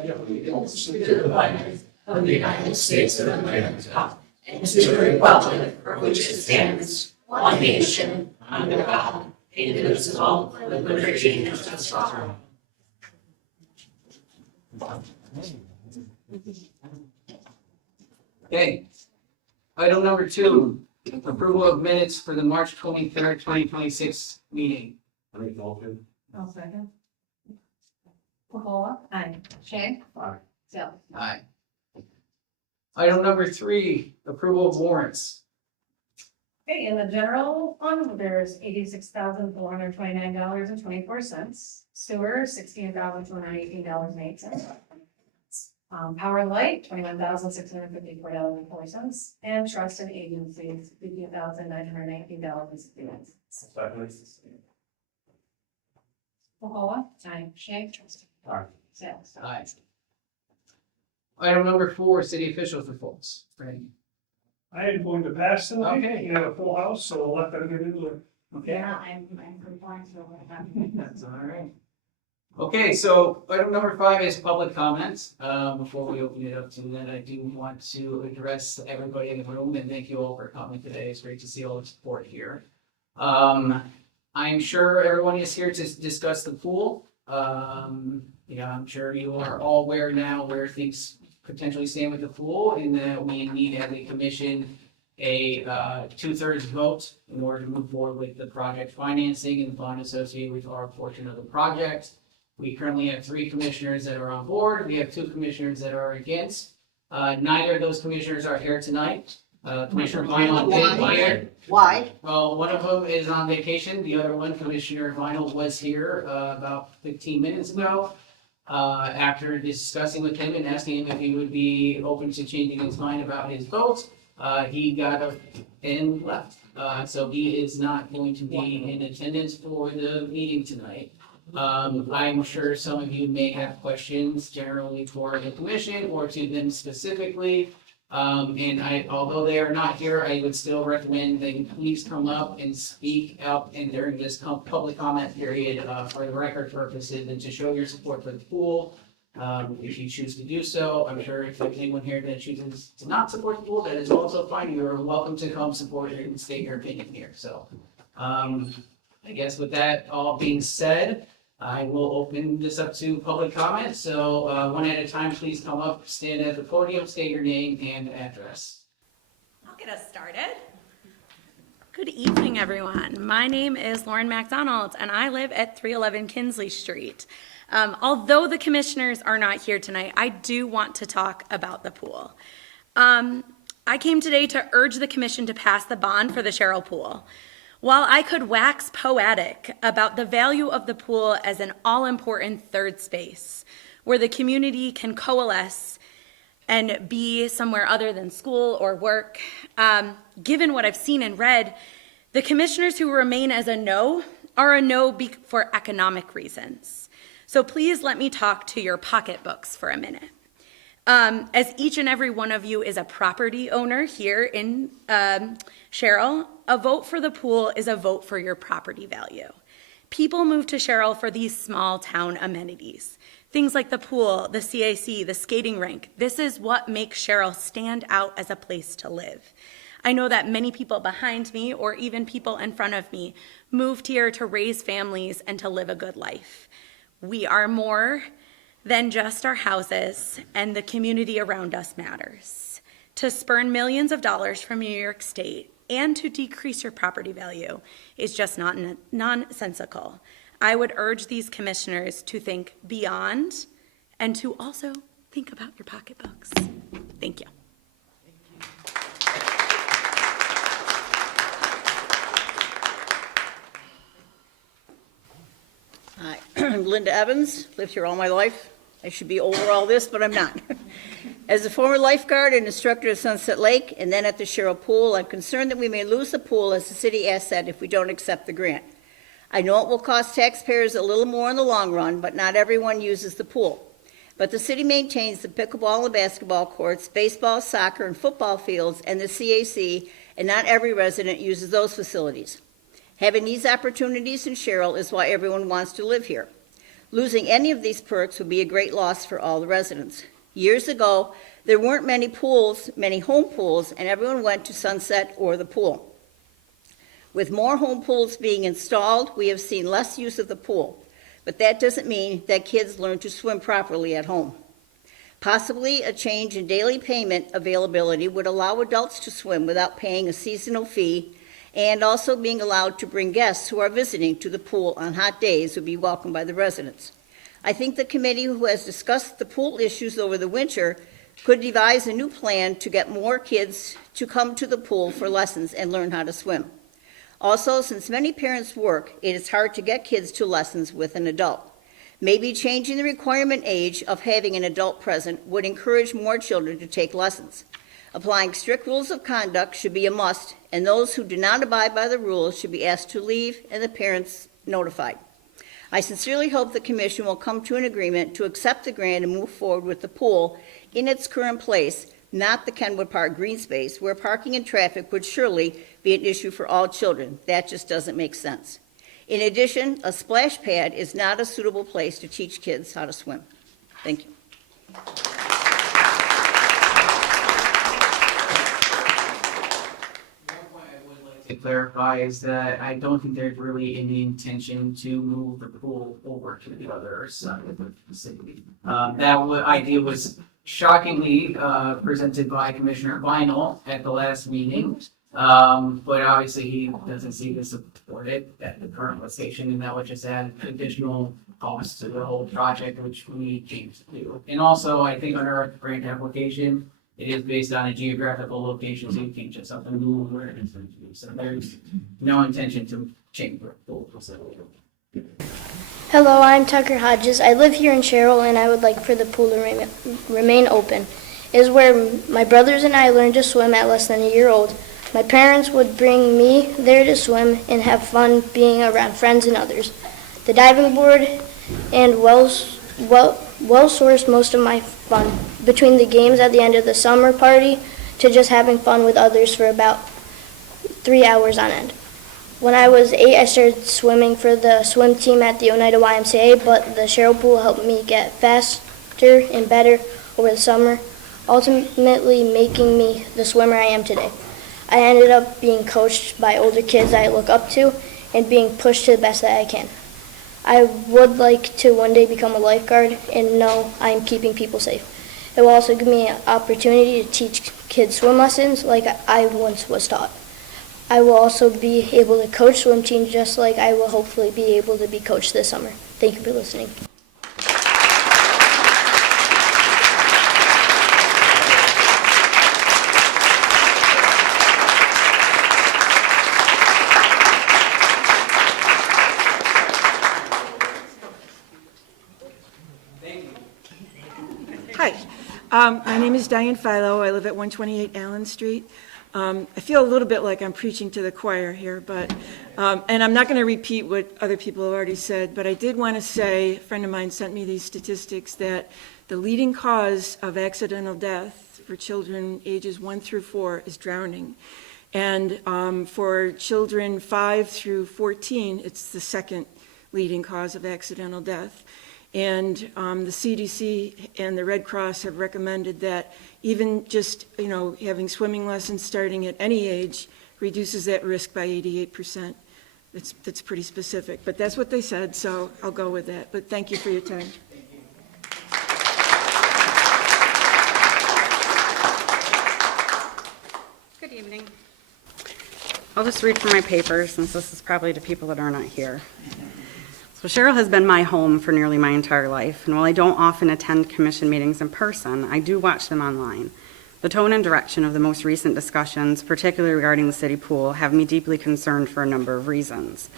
allegiance to the flag of the United States of America and to the republic for which it stands, one nation, under God, indivisible, with liberty and justice for all. Okay. Item number 2, approval of minutes for the March 23rd, 2026 meeting. I'll second. Pahoa. Aye. Shay. Aye. Sherrill. Aye. Item number 3, approval of warrants. Okay, in the general fund, there's $86,429.24. Sewer, $16,218.08. Power and light, $21,654.04. And trust and agencies, $15,919.61. Pahoa. Aye. Shay. Trust. Aye. Sherrill. Aye. Item number 4, city officials reports. Randy. I am going to pass tonight. Okay. You have a full house, so we'll let them get into it. Okay. I'm compliant with that. That's all right. Okay, so item number 5 is public comments. Before we open it up to that, I do want to address everybody in the room and thank you all for coming today. It's great to see all the support here. I'm sure everyone is here to discuss the pool. I'm sure you are all aware now where things potentially stand with the pool, and that we need as a commission a 2/3 vote in order to move forward with the project financing and the bond associated with our portion of the project. We currently have 3 commissioners that are on board. We have 2 commissioners that are against. Neither of those commissioners are here tonight. Commissioner Vinyl is here. Why? Well, one of them is on vacation. The other one, Commissioner Vinyl, was here about 15 minutes ago. After discussing with him and asking him if he would be open to changing his mind about his vote, he got up and left. So he is not going to be in attendance for the meeting tonight. I'm sure some of you may have questions generally for the commission or to them specifically. Although they are not here, I would still recommend they please come up and speak out and during this public comment period for the record purposes and to show your support for the pool. If you choose to do so, I'm sure if there's anyone here that chooses to not support the pool, that is also fine. You are welcome to come support it and state your opinion here. So, I guess with that all being said, I will open this up to public comment. So one at a time, please come up, stand at the podium, state your name and address. I'll get us started. Good evening, everyone. My name is Lauren MacDonald, and I live at 311 Kinsley Street. Although the commissioners are not here tonight, I do want to talk about the pool. I came today to urge the commission to pass the bond for the Sherrill pool. While I could wax poetic about the value of the pool as an all-important third space where the community can coalesce and be somewhere other than school or work, given what I've seen and read, the commissioners who remain as a no are a no for economic reasons. So please let me talk to your pocketbooks for a minute. As each and every one of you is a property owner here in Sherrill, a vote for the pool is a vote for your property value. People move to Sherrill for these small town amenities. Things like the pool, the CAC, the skating rink. This is what makes Sherrill stand out as a place to live. I know that many people behind me, or even people in front of me, moved here to raise families and to live a good life. We are more than just our houses, and the community around us matters. To spurn millions of dollars from New York State and to decrease your property value is just not nonsensical. I would urge these commissioners to think beyond and to also think about your pocketbooks. Thank you. Hi, I'm Linda Evans, lived here all my life. I should be over all this, but I'm not. As a former lifeguard and instructor at Sunset Lake and then at the Sherrill Pool, I'm concerned that we may lose the pool as a city asset if we don't accept the grant. I know it will cost taxpayers a little more in the long run, but not everyone uses the pool. But the city maintains the pickleball and basketball courts, baseball, soccer, and football fields, and the CAC, and not every resident uses those facilities. Having these opportunities in Sherrill is why everyone wants to live here. Losing any of these perks would be a great loss for all the residents. Years ago, there weren't many pools, many home pools, and everyone went to Sunset or the pool. With more home pools being installed, we have seen less use of the pool, but that doesn't mean that kids learn to swim properly at home. Possibly a change in daily payment availability would allow adults to swim without paying a seasonal fee, and also being allowed to bring guests who are visiting to the pool on hot days would be welcomed by the residents. I think the committee who has discussed the pool issues over the winter could devise a new plan to get more kids to come to the pool for lessons and learn how to swim. Also, since many parents work, it is hard to get kids to lessons with an adult. Maybe changing the requirement age of having an adult present would encourage more children to take lessons. Applying strict rules of conduct should be a must, and those who do not abide by the rules should be asked to leave and the parents notified. I sincerely hope the commission will come to an agreement to accept the grant and move forward with the pool in its current place, not the Kenwood Park green space, where parking and traffic would surely be an issue for all children. That just doesn't make sense. In addition, a splash pad is not a suitable place to teach kids how to swim. Thank you. One point I would like to clarify is that I don't think there's really any intention to move the pool over to the other side of the facility. Idea was shockingly presented by Commissioner Vinyl at the last meeting. But obviously he doesn't see this supported at the current location, and that would just add additional costs to the whole project, which we came to do. And also, I think on our grant application, it is based on a geographical location, so you can't just up and move where it is going to be. So there's no intention to change the full facility. Hello, I'm Tucker Hodges. I live here in Sherrill, and I would like for the pool to remain open. It is where my brothers and I learned to swim at less than a year old. My parents would bring me there to swim and have fun being around friends and others. The diving board and well sourced most of my fun, between the games at the end of the summer party to just having fun with others for about 3 hours on end. When I was 8, I started swimming for the swim team at the Oneida YMCA, but the Sherrill pool helped me get faster and better over the summer, ultimately making me the swimmer I am today. I ended up being coached by older kids I look up to and being pushed to the best that I can. I would like to one day become a lifeguard and know I am keeping people safe. It will also give me an opportunity to teach kids swim lessons like I once was taught. I will also be able to coach swim teams just like I will hopefully be able to be coached this summer. Thank you for listening. Hi, my name is Diane Philo. I live at 128 Allen Street. I feel a little bit like I'm preaching to the choir here, but, and I'm not going to repeat what other people have already said, but I did want to say, a friend of mine sent me these statistics that the leading cause of accidental death for children ages 1 through 4 is drowning. And for children 5 through 14, it's the second leading cause of accidental death. And the CDC and the Red Cross have recommended that even just, having swimming lessons starting at any age reduces that risk by 88%. That's pretty specific, but that's what they said, so I'll go with that. But thank you for your time. Good evening. I'll just read from my paper since this is probably to people that are not here. So Sherrill has been my home for nearly my entire life, and while I don't often attend commission meetings in person, I do watch them online. The tone and direction of the most recent discussions, particularly regarding the city pool, have me deeply concerned for a number of reasons.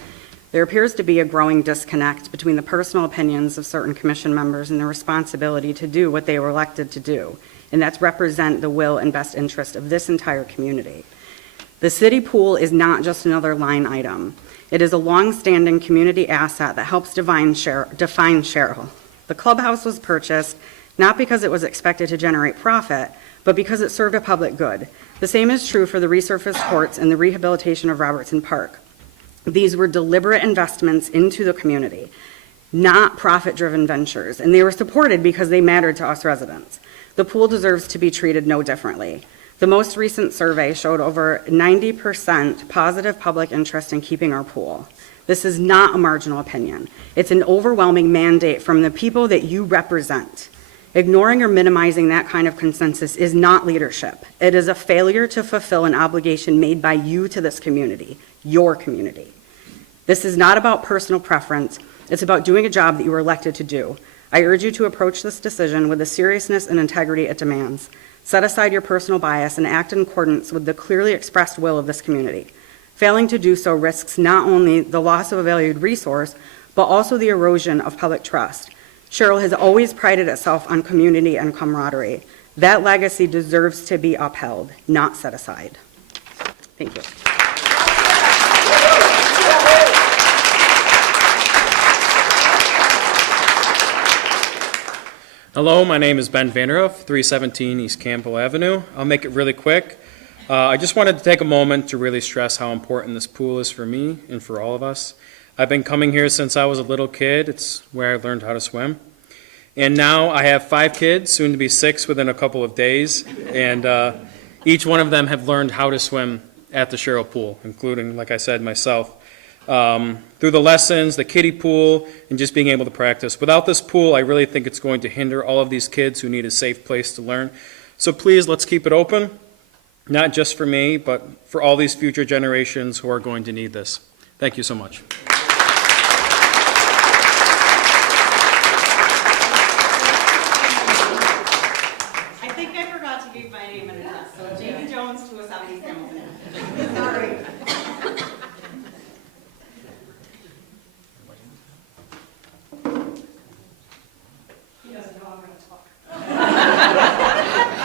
There appears to be a growing disconnect between the personal opinions of certain commission members and their responsibility to do what they were elected to do, and that's represent the will and best interest of this entire community. The city pool is not just another line item. It is a long-standing community asset that helps define Sherrill. The clubhouse was purchased not because it was expected to generate profit, but because it served a public good. The same is true for the resurfaced courts and the rehabilitation of Robertson Park. These were deliberate investments into the community. not profit-driven ventures, and they were supported because they mattered to us residents. The pool deserves to be treated no differently. The most recent survey showed over 90% positive public interest in keeping our pool. This is not a marginal opinion. It's an overwhelming mandate from the people that you represent. Ignoring or minimizing that kind of consensus is not leadership. It is a failure to fulfill an obligation made by you to this community, your community. This is not about personal preference. It's about doing a job that you were elected to do. I urge you to approach this decision with the seriousness and integrity it demands. Set aside your personal bias and act in accordance with the clearly expressed will of this community. Failing to do so risks not only the loss of a valued resource, but also the erosion of public trust. Sherrill has always prided itself on community and camaraderie. That legacy deserves to be upheld, not set aside. Thank you. Hello, my name is Ben Vanderhoof, 317 East Campbell Avenue. I'll make it really quick. I just wanted to take a moment to really stress how important this pool is for me and for all of us. I've been coming here since I was a little kid. It's where I learned how to swim. And now I have 5 kids, soon to be 6 within a couple of days. And each one of them have learned how to swim at the Sherrill pool, including, like I said, myself. Through the lessons, the kiddie pool, and just being able to practice. Without this pool, I really think it's going to hinder all of these kids who need a safe place to learn. So please, let's keep it open, not just for me, but for all these future generations who are going to need this. Thank you so much. I think I forgot to give my name and address, so Jamie Jones, 207 East Hamilton. Sorry.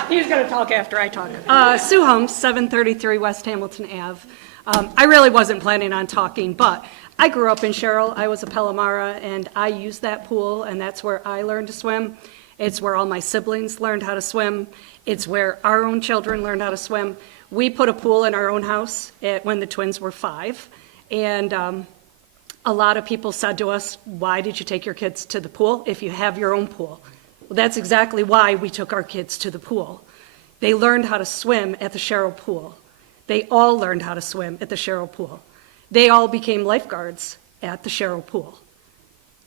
He's going to talk after I talk. Sue Holmes, 733 West Hamilton Ave. I really wasn't planning on talking, but I grew up in Sherrill. I was a Palomara, and I used that pool, and that's where I learned to swim. It's where all my siblings learned how to swim. It's where our own children learned how to swim. We put a pool in our own house when the twins were 5, and a lot of people said to us, why did you take your kids to the pool if you have your own pool? Well, that's exactly why we took our kids to the pool. They learned how to swim at the Sherrill pool. They all learned how to swim at the Sherrill pool. They all became lifeguards at the Sherrill pool.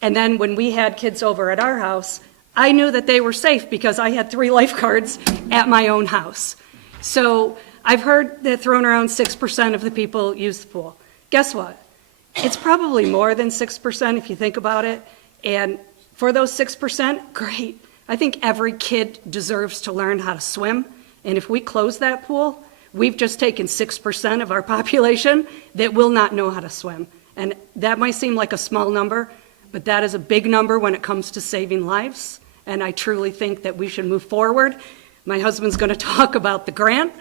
And then when we had kids over at our house, I knew that they were safe because I had 3 lifeguards at my own house. So I've heard that thrown around 6% of the people use the pool. Guess what? It's probably more than 6% if you think about it. And for those 6%, great. I think every kid deserves to learn how to swim. And if we close that pool, we've just taken 6% of our population that will not know how to swim. And that might seem like a small number, but that is a big number when it comes to saving lives. And I truly think that we should move forward. My husband's going to talk about the grant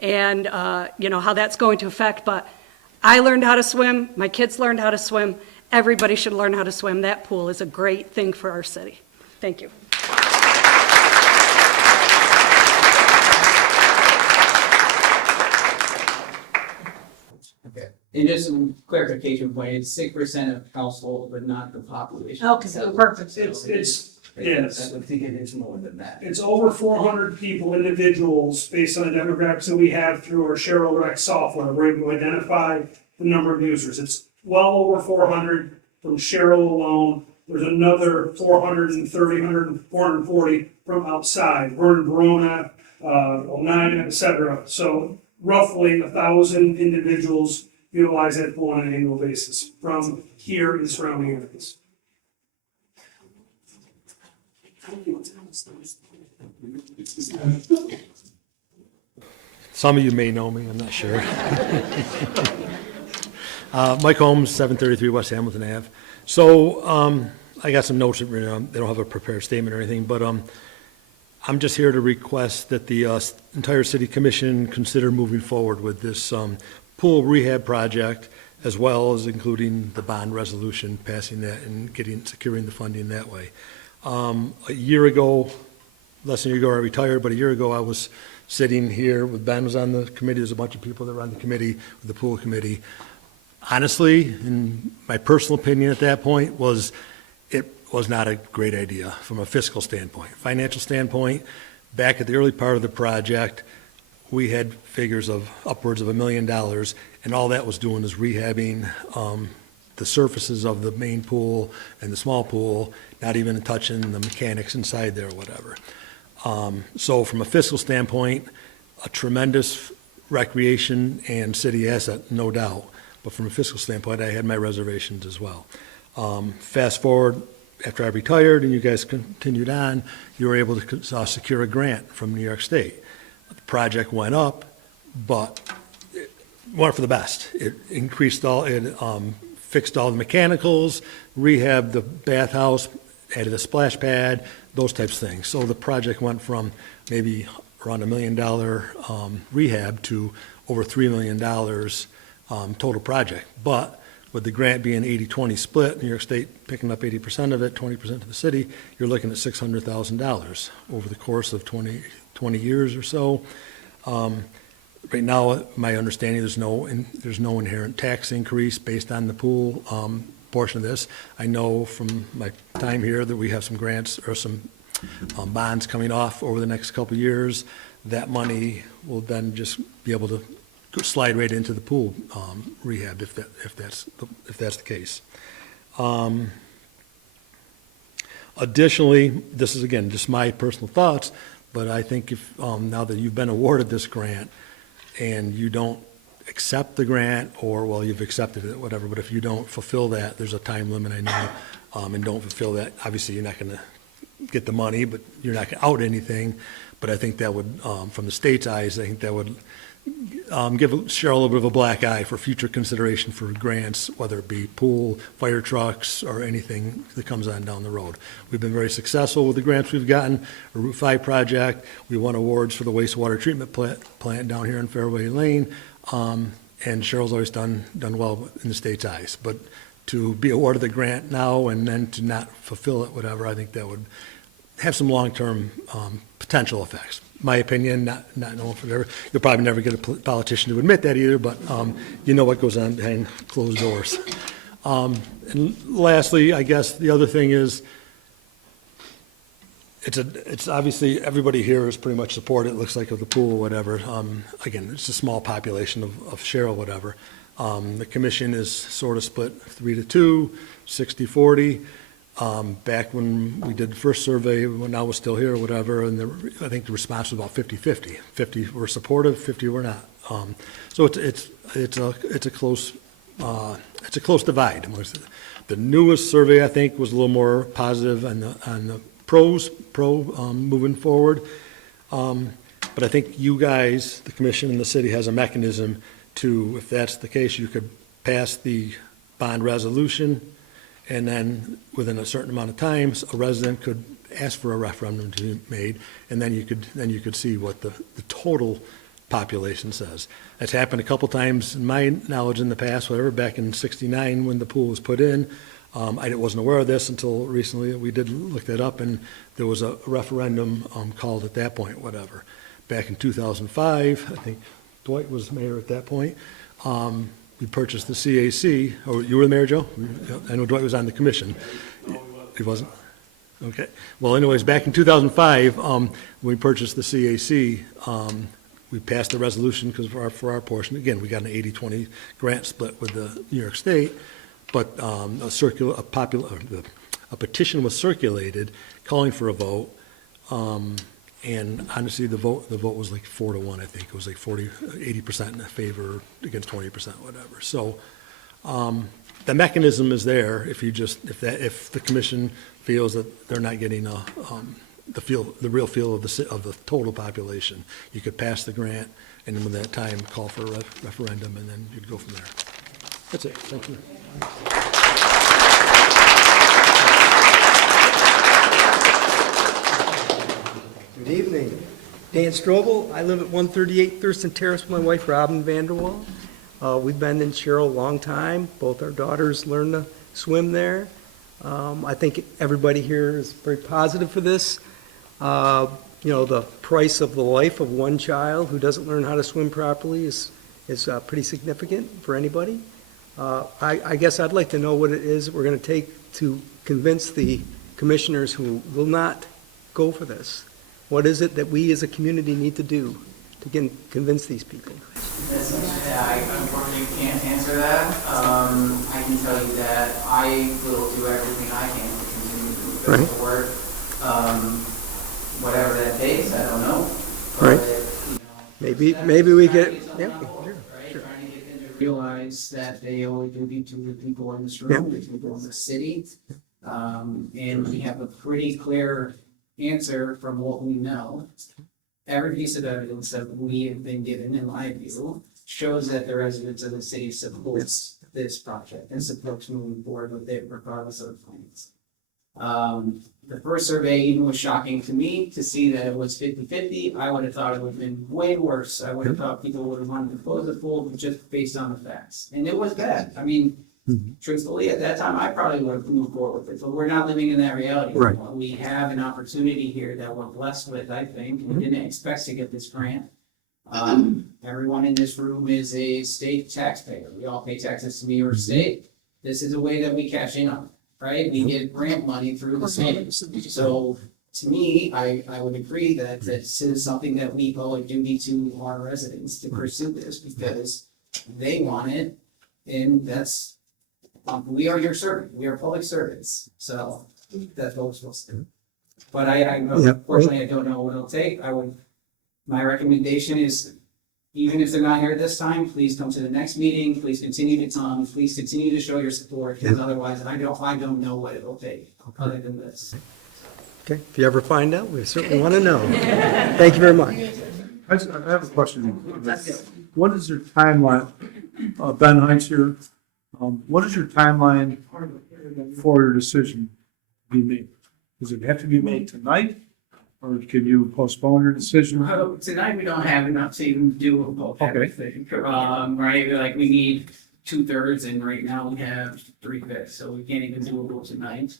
and how that's going to affect. But I learned how to swim. My kids learned how to swim. Everybody should learn how to swim. That pool is a great thing for our city. Thank you. And just some clarification point, it's 6% of household, but not the population. Okay, so perfect. Yes. I would think it is more than that. It's over 400 people, individuals, based on the demographics that we have through our Sherrill Rec software. We're able to identify the number of users. It's well over 400 from Sherrill alone. There's another 430, 440 from outside. We're in Verona, Oneida, et cetera. So roughly 1,000 individuals utilize that pool on an annual basis from here and surrounding areas. Some of you may know me, I'm not sure. Mike Holmes, 733 West Hamilton Ave. So I got some notes, they don't have a prepared statement or anything, but I'm just here to request that the entire city commission consider moving forward with this pool rehab project, as well as including the bond resolution, passing that and securing the funding that way. A year ago, less than a year ago I retired, but a year ago I was sitting here with Ben was on the committee. There's a bunch of people that were on the committee, with the pool committee. Honestly, in my personal opinion at that point was, it was not a great idea from a fiscal standpoint. Financial standpoint, back at the early part of the project, we had figures of upwards of $1 million, and all that was doing is rehabbing the surfaces of the main pool and the small pool, not even touching the mechanics inside there or whatever. So from a fiscal standpoint, a tremendous recreation and city asset, no doubt. But from a fiscal standpoint, I had my reservations as well. Fast forward, after I retired and you guys continued on, you were able to secure a grant from New York State. The project went up, but it went for the best. It increased fixed all the mechanicals, rehabbed the bathhouse, added a splash pad, those types of things. So the project went from maybe around $1 million rehab to over $3 million total project. But with the grant being 80-20 split, New York State picking up 80% of it, 20% to the city, you're looking at $600,000 over the course of 20 years or so. Right now, my understanding, there's no inherent tax increase based on the pool portion of this. I know from my time here that we have some grants or some bonds coming off over the next couple of years. That money will then just be able to slide right into the pool rehab if that's the case. Additionally, this is again just my personal thoughts, but I think if now that you've been awarded this grant and you don't accept the grant, or well, you've accepted it, whatever, but if you don't fulfill that, there's a time limit, I know, and don't fulfill that, obviously you're not going to get the money, but you're not going to out anything. But I think that would, from the state's eyes, I think that would give Sherrill a little bit of a black eye for future consideration for grants, whether it be pool, fire trucks, or anything that comes on down the road. We've been very successful with the grants we've gotten. A Route 5 project, we won awards for the wastewater treatment plant down here in Fairway Lane, and Sherrill's always done well in the state's eyes. But to be awarded the grant now and then to not fulfill it, whatever, I think that would have some long-term potential effects. My opinion, not knowing forever. You'll probably never get a politician to admit that either, but you know what goes on behind closed doors. And lastly, I guess the other thing is, it's obviously everybody here is pretty much supported. It looks like of the pool or whatever. Again, it's a small population of Sherrill, whatever. The commission is sort of split 3-2, 60-40. Back when we did the first survey, when I was still here or whatever, and I think the response was about 50-50. 50 were supportive, 50 were not. So it's a close divide. The newest survey, I think, was a little more positive on the pro moving forward. But I think you guys, the commission and the city, has a mechanism to, if that's the case, you could pass the bond resolution, and then within a certain amount of time, a resident could ask for a referendum to be made, and then you could see what the total population says. That's happened a couple times in my knowledge in the past, whatever, back in '69 when the pool was put in. I wasn't aware of this until recently. We did look that up, and there was a referendum called at that point, whatever. Back in 2005, I think Dwight was mayor at that point. We purchased the CAC. Oh, you were the mayor, Joe? I know Dwight was on the commission. He wasn't? Okay. Well, anyways, back in 2005, when we purchased the CAC, we passed the resolution because for our portion, again, we got an 80-20 grant split with the New York State, but a petition was circulated calling for a vote, and honestly, the vote was like 4-1, I think. It was like 80% in favor against 20%, whatever. So the mechanism is there if the commission feels that they're not getting the real feel of the total population. You could pass the grant, and then with that time, call for a referendum, and then you'd go from there. That's it. Thank you. Good evening. Dan Strobel. I live at 138 Thurston Terrace with my wife, Robin Vanderwall. We've been in Sherrill a long time. Both our daughters learned to swim there. I think everybody here is very positive for this. The price of the life of one child who doesn't learn how to swim properly is pretty significant for anybody. I guess I'd like to know what it is we're going to take to convince the commissioners who will not go for this. What is it that we as a community need to do to convince these people? I unfortunately can't answer that. I can tell you that I will do everything I can to continue to move this forward. Whatever that takes, I don't know. Right. But, you know, Maybe we get, yeah, right? Trying to get them to realize that they owe a duty to the people in this room, the people in the city. And we have a pretty clear answer from what we know. Every piece of evidence that we have been given, in my view, shows that the residents of the city supports this project and supports moving forward with it regardless of the plans. The first survey even was shocking to me to see that it was 50-50. I would have thought it would have been way worse. I would have thought people would have wanted to close the pool just based on the facts. And it was bad. I mean, truthfully, at that time, I probably would have moved forward with it, but we're not living in that reality. Right. We have an opportunity here that we're blessed with, I think. We didn't expect to get this grant. Everyone in this room is a state taxpayer. We all pay taxes to New York State. This is a way that we cash in on, right? We get grant money through the state. So to me, I would agree that this is something that we owe a duty to our residents to pursue this because they want it. And that's, we are your servant. We are public servants. So that's what we're supposed to do. But unfortunately, I don't know what it'll take. My recommendation is, even if they're not here this time, please come to the next meeting. Please continue to come. Please continue to show your support, because otherwise, I don't know what it'll take other than this. Okay, if you ever find out, we certainly want to know. Thank you very much. I have a question. What is your timeline? Ben Hines here. What is your timeline for your decision to be made? Does it have to be made tonight, or can you postpone your decision? Tonight, we don't have enough to even do a vote, everything. Right, like we need 2/3, and right now we have 3/5, so we can't even do a vote tonight.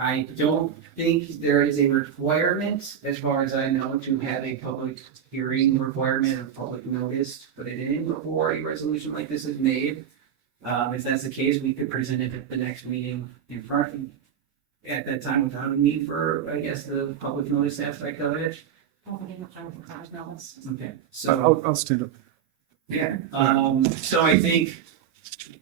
I don't think there is a requirement, as far as I know, to have a public hearing requirement of public notice to put it in before a resolution like this is made. If that's the case, we could present it at the next meeting in front at that time without a need for, I guess, the public notice aspect of it. Okay, so. I'll stand up. Yeah, so I think,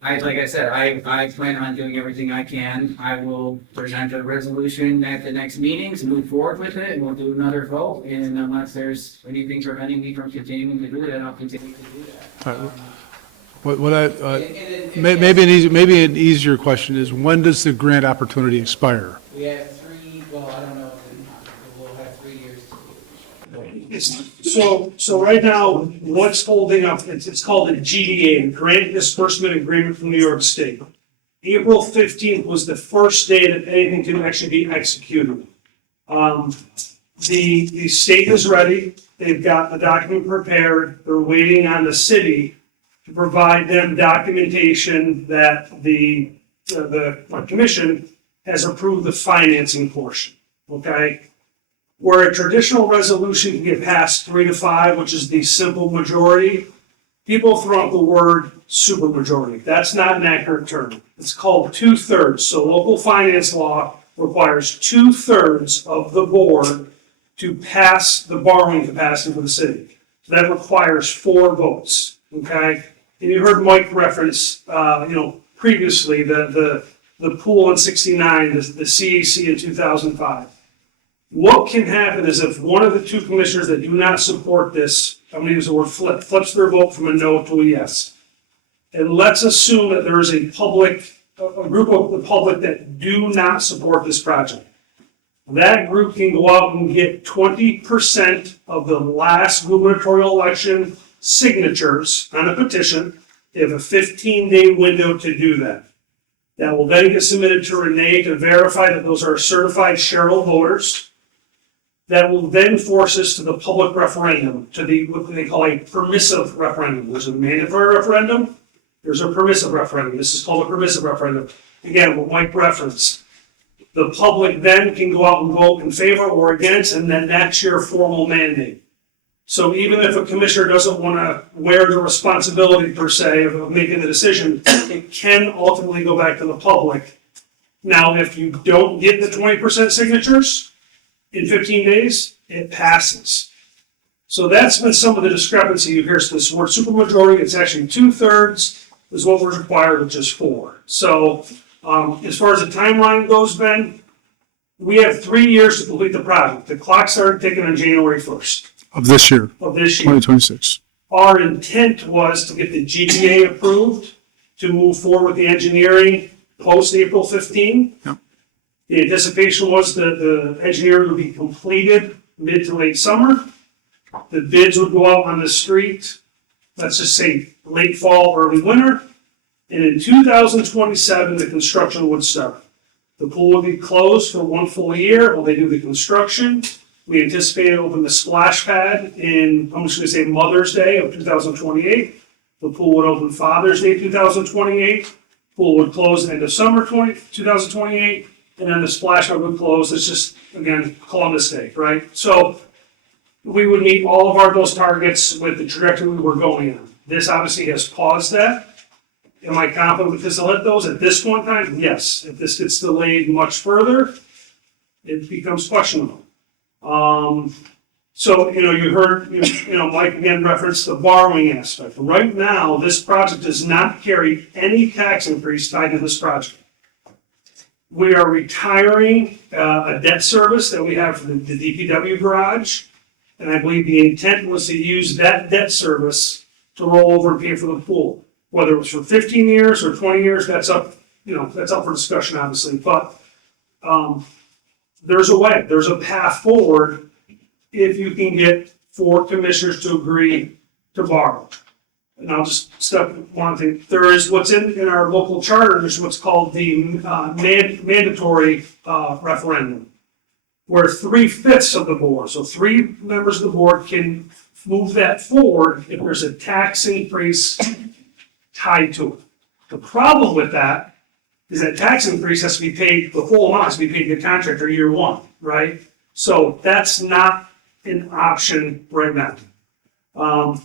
like I said, I plan on doing everything I can. I will present a resolution at the next meetings, move forward with it, and we'll do another vote. And unless there's anything preventing me from continuing to do that, I'll continue to do that. All right. Maybe an easier question is, when does the grant opportunity expire? We have I don't know, we'll have 3 years to do it. So right now, what's holding up, it's called a GDA, Grant Disbursement Agreement from New York State. April 15th was the first day that anything can actually be executed. The state is ready, they've got the document prepared, they're waiting on the city to provide them documentation that the commission has approved the financing portion, okay? Where a traditional resolution can get passed 3-5, which is the simple majority, people throw out the word supermajority. That's not an accurate term. It's called 2/3. So local finance law requires 2/3 of the board to pass the borrowing capacity for the city. So that requires 4 votes, okay? And you heard Mike reference, previously the pool in 69, the CAC in 2005. What can happen is if one of the 2 commissioners that do not support this, I'm going to use the word flips their vote from a no to a yes. And let's assume that there is a group of the public that do not support this project. That group can go out and get 20% of the last gubernatorial election signatures on a petition. They have a 15-day window to do that. That will then get submitted to Renee to verify that those are certified Sherrill voters. That will then force us to the public referendum, to what they call a permissive referendum. There's a mandatory referendum, there's a permissive referendum. This is called a permissive referendum. Again, what Mike referenced. The public then can go out and vote in favor or against, and then that's your formal mandate. So even if a commissioner doesn't want to wear the responsibility per se of making the decision, it can ultimately go back to the public. Now, if you don't get the 20% signatures in 15 days, it passes. So that's been some of the discrepancy. You hear this word supermajority, it's actually 2/3 is what was required, which is 4. So as far as the timeline goes, Ben, we have 3 years to complete the project. The clock started ticking on January 1st Of this year, of this year. 2026. Our intent was to get the GPA approved, to move forward with the engineering post April 15. Yep. The anticipation was that the engineering would be completed mid to late summer. The bids would go out on the street, let's just say late fall, early winter. And in 2027, the construction would start. The pool would be closed for 1 full year while they do the construction. We anticipate to open the splash pad in, I'm just gonna say Mother's Day of 2028. The pool would open Father's Day 2028. Pool would close end of summer 2028, and then the splash pad would close, it's just, again, Columbus Day, right? So we would meet all of those targets with the trajectory we were going on. This obviously has paused that. Am I confident we can hit those at this point in time? Yes. If this gets delayed much further, it becomes questionable. So, you heard, Mike again referenced the borrowing aspect. Right now, this project does not carry any tax increase tied to this project. We are retiring a debt service that we have for the DPW garage. And I believe the intent was to use that debt service to roll over and pay for the pool. Whether it was for 15 years or 20 years, that's up for discussion, obviously. But there's a way, there's a path forward if you can get 4 commissioners to agree to borrow. And I'll just step one thing. There is what's in our local charter, there's what's called the mandatory referendum, where 3/5 of the board, so 3 members of the board can move that forward if there's a tax increase tied to it. The problem with that is that tax increase has to be paid, the full amount has to be paid to the contractor year 1, right? So that's not an option right now.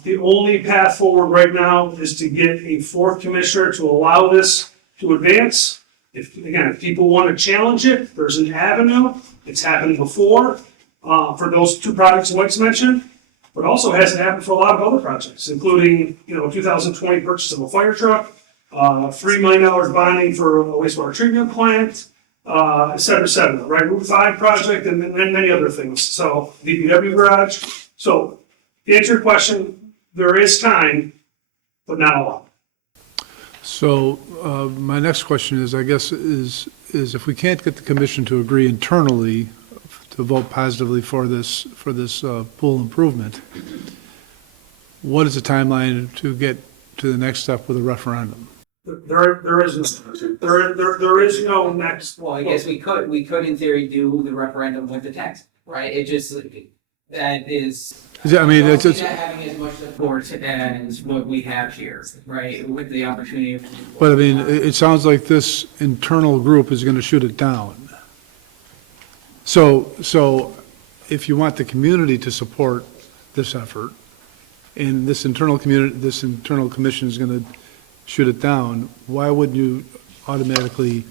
The only path forward right now is to get a 4th commissioner to allow this to advance. If people want to challenge it, there's an avenue. It's happened before for those 2 projects Mike's mentioned, but also hasn't happened for a lot of other projects, including 2020 purchase of a fire truck, $3 million bonding for a wastewater treatment plant, et cetera, right? Route 5 project and many other things. So DPW garage. So to answer your question, there is time, but not a lot. So my next question is, I guess, is if we can't get the commission to agree internally to vote positively for this pool improvement, what is the timeline to get to the next step with a referendum? There is no next. Well, I guess we could in theory do the referendum with the tax, right? It just, that is. I mean, it's it's not having as much support as what we have here, right? With the opportunity. But I mean, it sounds like this internal group is going to shoot it down. So if you want the community to support this effort, and this internal commission is going to shoot it down, why wouldn't you automatically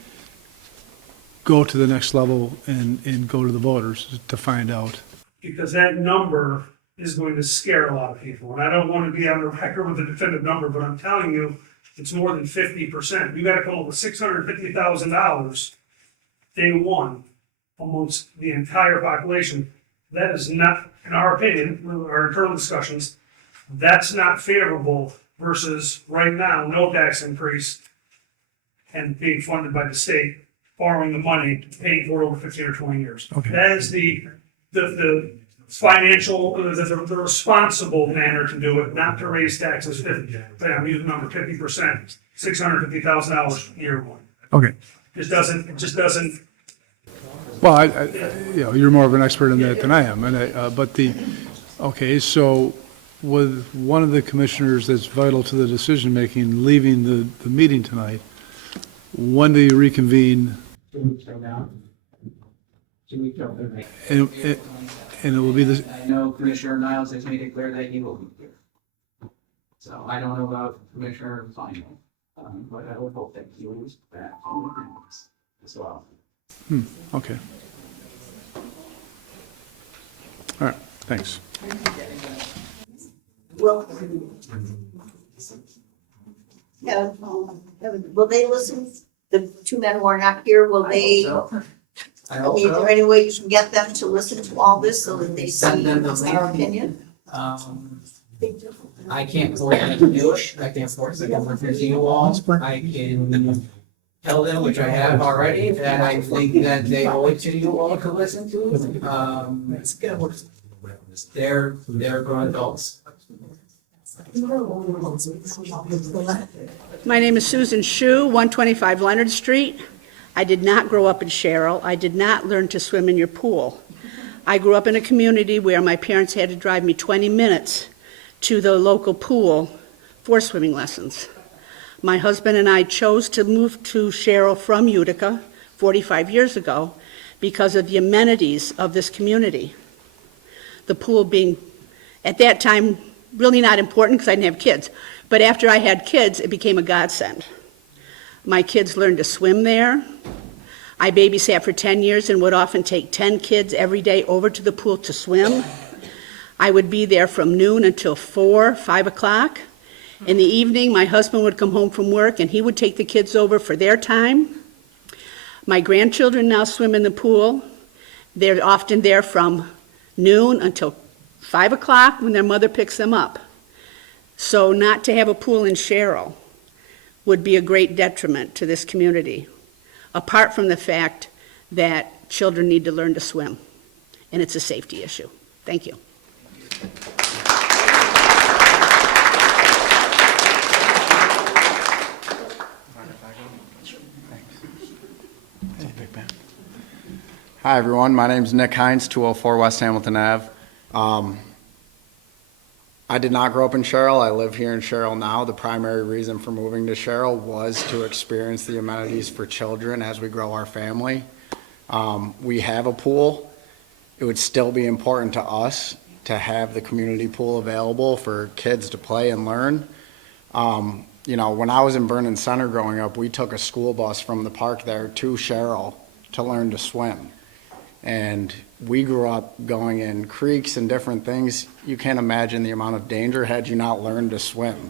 go to the next level and go to the voters to find out? Because that number is going to scare a lot of people. And I don't want to be on the record with a definitive number, but I'm telling you, it's more than 50%. You got to come up with $650,000 day 1 amongst the entire population. That is not, in our opinion, our internal discussions, that's not favorable versus right now, no tax increase and being funded by the state, borrowing the money, paying for it over 15 or 20 years. Okay. That is the financial, the responsible manner to do it, not to raise taxes 50. I'm using the number 50%, $650,000 year 1. Okay. It just doesn't. Well, you're more of an expert in that than I am, okay, so with one of the commissioners that's vital to the decision-making leaving the meeting tonight, when do you reconvene? 2 weeks ago. And it will be the, I know Commissioner Niles has made it clear that he will be here. So I don't know about Commissioner Final, but I would hope that he will be back on the grounds as well. okay. All right, thanks. Will they listen, the two men who are not here, will they? I I hope mean, is so. there any way you can get them to listen to all this so that they see Send them the link. our opinion? I can't force them to do it. I can't force them to listen to you all. I can tell them, which I have already, that I think that they owe it to you all to listen to. They're grown adults. My name is Susan Shu, 125 Leonard Street. I did not grow up in Sherrill. I did not learn to swim in your pool. I grew up in a community where my parents had to drive me 20 minutes to the local pool for swimming lessons. My husband and I chose to move to Sherrill from Utica 45 years ago because of the amenities of this community. The pool being, at that time, really not important because I didn't have kids. But after I had kids, it became a godsend. My kids learned to swim there. I babysat for 10 years and would often take 10 kids every day over to the pool to swim. I would be there from noon until 4, 5 o'clock. In the evening, my husband would come home from work and he would take the kids over for their time. My grandchildren now swim in the pool. They're often there from noon until 5 o'clock when their mother picks them up. So not to have a pool in Sherrill would be a great detriment to this community, apart from the fact that children need to learn to swim, and it's a safety issue. Thank you. Hi, everyone. My name is Nick Hines, 204 West Hamilton Ave. I did not grow up in Sherrill. I live here in Sherrill now. The primary reason for moving to Sherrill was to experience the amenities for children as we grow our family. We have a pool. It would still be important to us to have the community pool available for kids to play and learn. You know, when I was in Vernon Center growing up, we took a school bus from the park there to Sherrill to learn to swim. And we grew up going in creeks and different things. You can't imagine the amount of danger had you not learned to swim,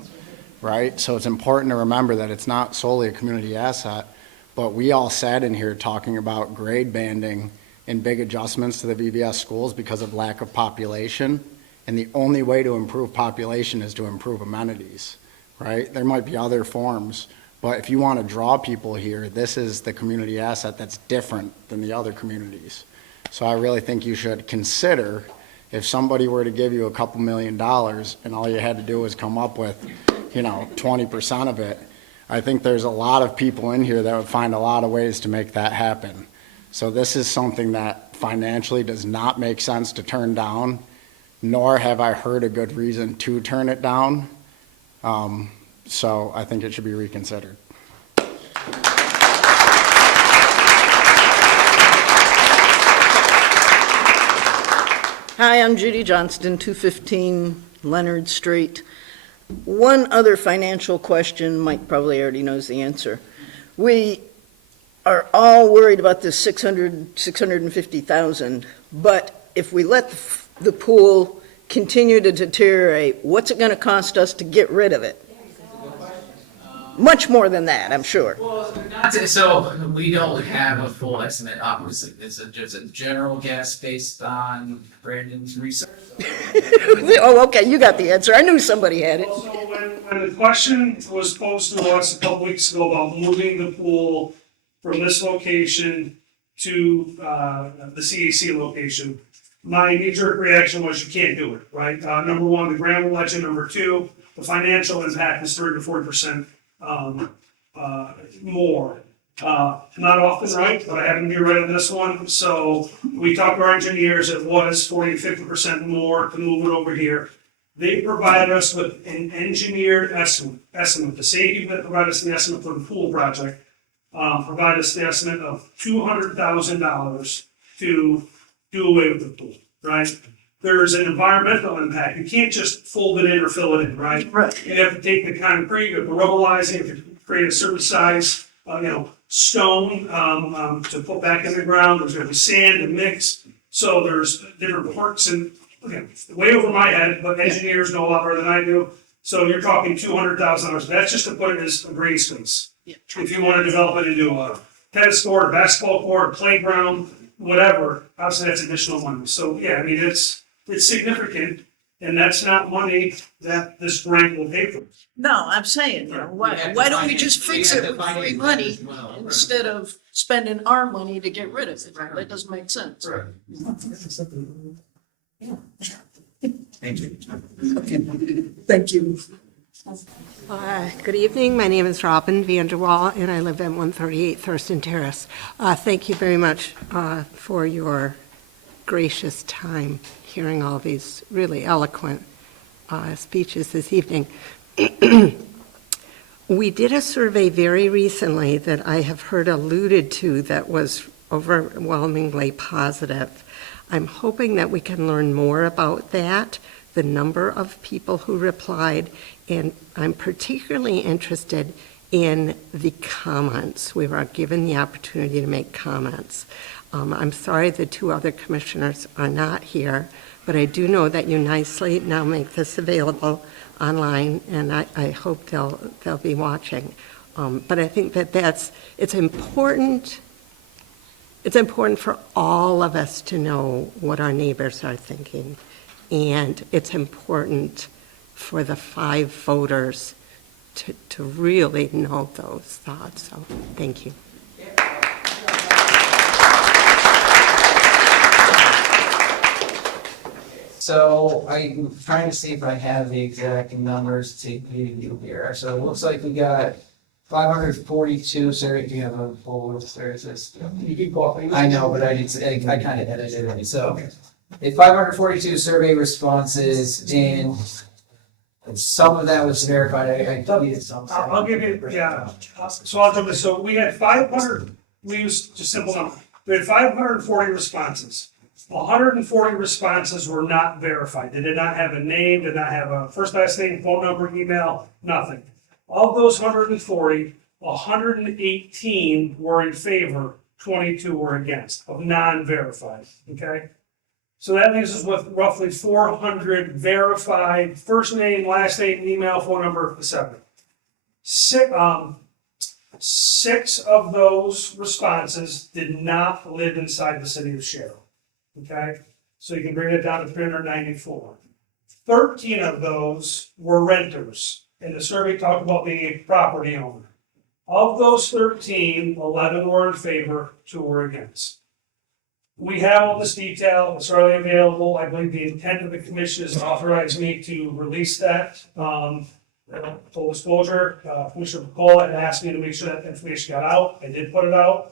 right? So it's important to remember that it's not solely a community asset, but we all sat in here talking about grade banding and big adjustments to the VBS schools because of lack of population. And the only way to improve population is to improve amenities, right? There might be other forms, but if you want to draw people here, this is the community asset that's different than the other communities. So I really think you should consider, if somebody were to give you a couple $1 million and all you had to do was come up with, 20% of it, I think there's a lot of people in here that would find a lot of ways to make that happen. So this is something that financially does not make sense to turn down, nor have I heard a good reason to turn it down. So I think it should be reconsidered. Hi, I'm Judy Johnston, 215 Leonard Street. One other financial question, Mike probably already knows the answer. We are all worried about this 650,000, but if we let the pool continue to deteriorate, what's it going to cost us to get rid of it? Much more than that, I'm sure. Well, so we don't have a full estimate, obviously. It's just a general guess based on Brandon's research. Oh, okay, you got the answer. I knew somebody had it. Also, when the question was posed to us a couple weeks ago about moving the pool from this location to the CAC location, my knee-jerk reaction was you can't do it, right? Number one, the grant will let you. Number two, the financial impact is 30 to 40% more. Not often right, but I happen to be right on this one. So we talked to our engineers, it was 40 to 50% more to move it over here. They provided us with an engineered estimate. The safety that provided us the estimate for the pool project, provided us the estimate of $200,000 to do away with the pool, right? There's an environmental impact. You can't just fold it in or fill it in, right? Right. You have to take the concrete, you have to rubblize it, you have to create a certain size, stone, to put back in the ground. There's gonna be sand and mix. So there's different parts and, again, way over my head, but engineers know a lot better than I do. So you're talking $200,000. That's just to put it as a green space. If you want to develop it into a tennis court, a basketball court, a playground, whatever, obviously that's additional money. So, yeah, I mean, it's significant, and that's not money that this grant will pay for. No, I'm saying, why don't we just fix it with free money instead of spending our money to get rid of it? That doesn't make sense. Thank you. Thank you. Good evening. My name is Robin Vanderwall, and I live at 138 Thurston Terrace. Thank you very much for your gracious time hearing all these really eloquent speeches this evening. We did a survey very recently that I have heard alluded to that was overwhelmingly positive. I'm hoping that we can learn more about that, the number of people who replied, and I'm particularly interested in the comments. We were given the opportunity to make comments. I'm sorry the two other commissioners are not here, but I do know that you nicely now make this available online, and I hope they'll be watching. But I think that it's important. It's important for all of us to know what our neighbors are thinking, and it's important for the 5 voters to really know those thoughts. So, thank you. So I'm trying to see if I have the exact numbers to give you here. So it looks like we got 542 survey. Do you have a poll with services? You can go. I know, but I kind of edited it. So 542 survey responses, and some of that was verified. I did some. I'll give you, yeah. So I'll jump in. So we had 500, we used just simple number. We had 540 responses. 140 responses were not verified. They did not have a name, did not have a first, last name, phone number, email, nothing. Of those 140, 118 were in favor, 22 were against, of non-verified, okay? So that leaves us with roughly 400 verified, first name, last name, email, phone number, etc. Six of those responses did not live inside the city of Sherrill. Okay, so you can bring it down to 394. 13 of those were renters, and the survey talked about being a property owner. Of those 13, 11 were in favor, 2 were against. We have all this detail, it's already available. I believe the intent of the commission is to authorize me to release that. Full disclosure, Commissioner McCall had asked me to make sure that information got out. I did put it out.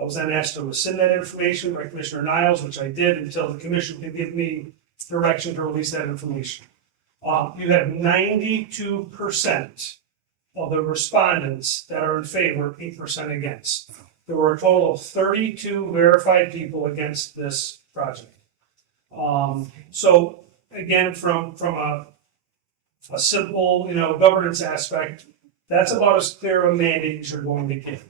I was then asked to rescind that information by Commissioner Niles, which I did until the commission could give me direction to release that information. You have 92% of the respondents that are in favor, 8% against. There were a total of 32 verified people against this project. So again, from a simple, governance aspect, that's about as clear a mandate as you're going to get.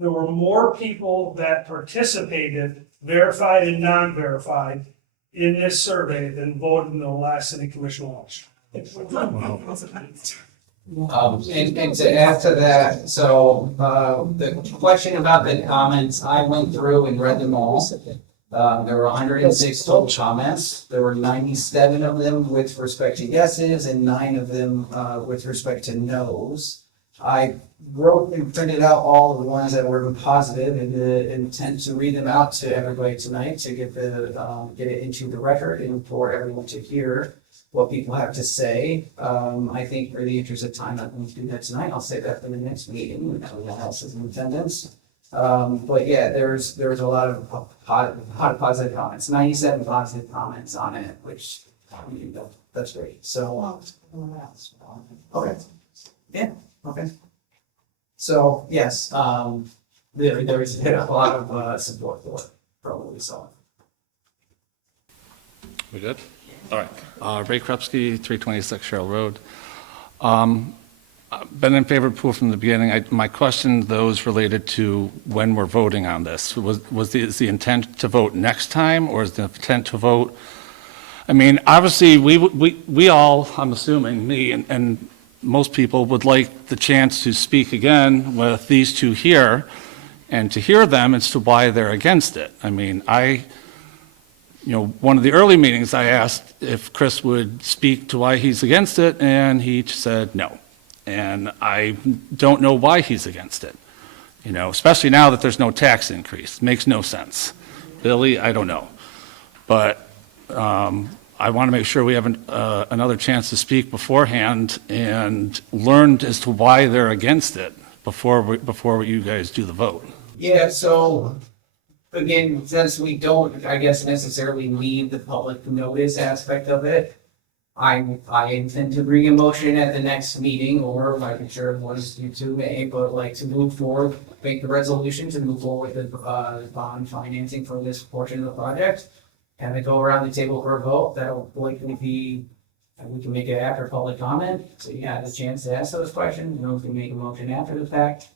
There were more people that participated, verified and non-verified, in this survey than voted in the last city commission election. And to add to that, so the question about the comments, I went through and read them all. There were 106 total comments. There were 97 of them with respect to yeses and 9 of them with respect to nos. I wrote and printed out all of the ones that were positive and the intent to read them out to everybody tonight to get it into the record and for everyone to hear what people have to say. I think for the interest of time, I'm going to do that tonight. I'll say that for the next meeting when everyone else is in attendance. But yeah, there's a lot of positive comments, 97 positive comments on it, which that's great. So, okay. Yeah. Okay. So, yes, there is a lot of support for it, for what we saw. We good? All right. Ray Krupski, 326 Sherrill Road. I've been in favor of pool from the beginning. My question, though, is related to when we're voting on this. Is the intent to vote next time, or is the intent to vote? I mean, obviously, we all, I'm assuming, me and most people would like the chance to speak again with these two here and to hear them as to why they're against it. I mean, one of the early meetings I asked if Chris would speak to why he's against it, and he said no. And I don't know why he's against it, especially now that there's no tax increase. Makes no sense. Billy, I don't know. But I want to make sure we have another chance to speak beforehand and learn as to why they're against it before you guys do the vote. Yeah, so again, since we don't, I guess, necessarily need the public notice aspect of it, I intend to bring a motion at the next meeting, or like I'm sure wants you to make, but like to move forward, make the resolution to move forward with the bond financing for this portion of the project. And then go around the table for a vote. That'll likely be, we can make it after public comment, so you have the chance to ask those questions. We can make a motion after the fact.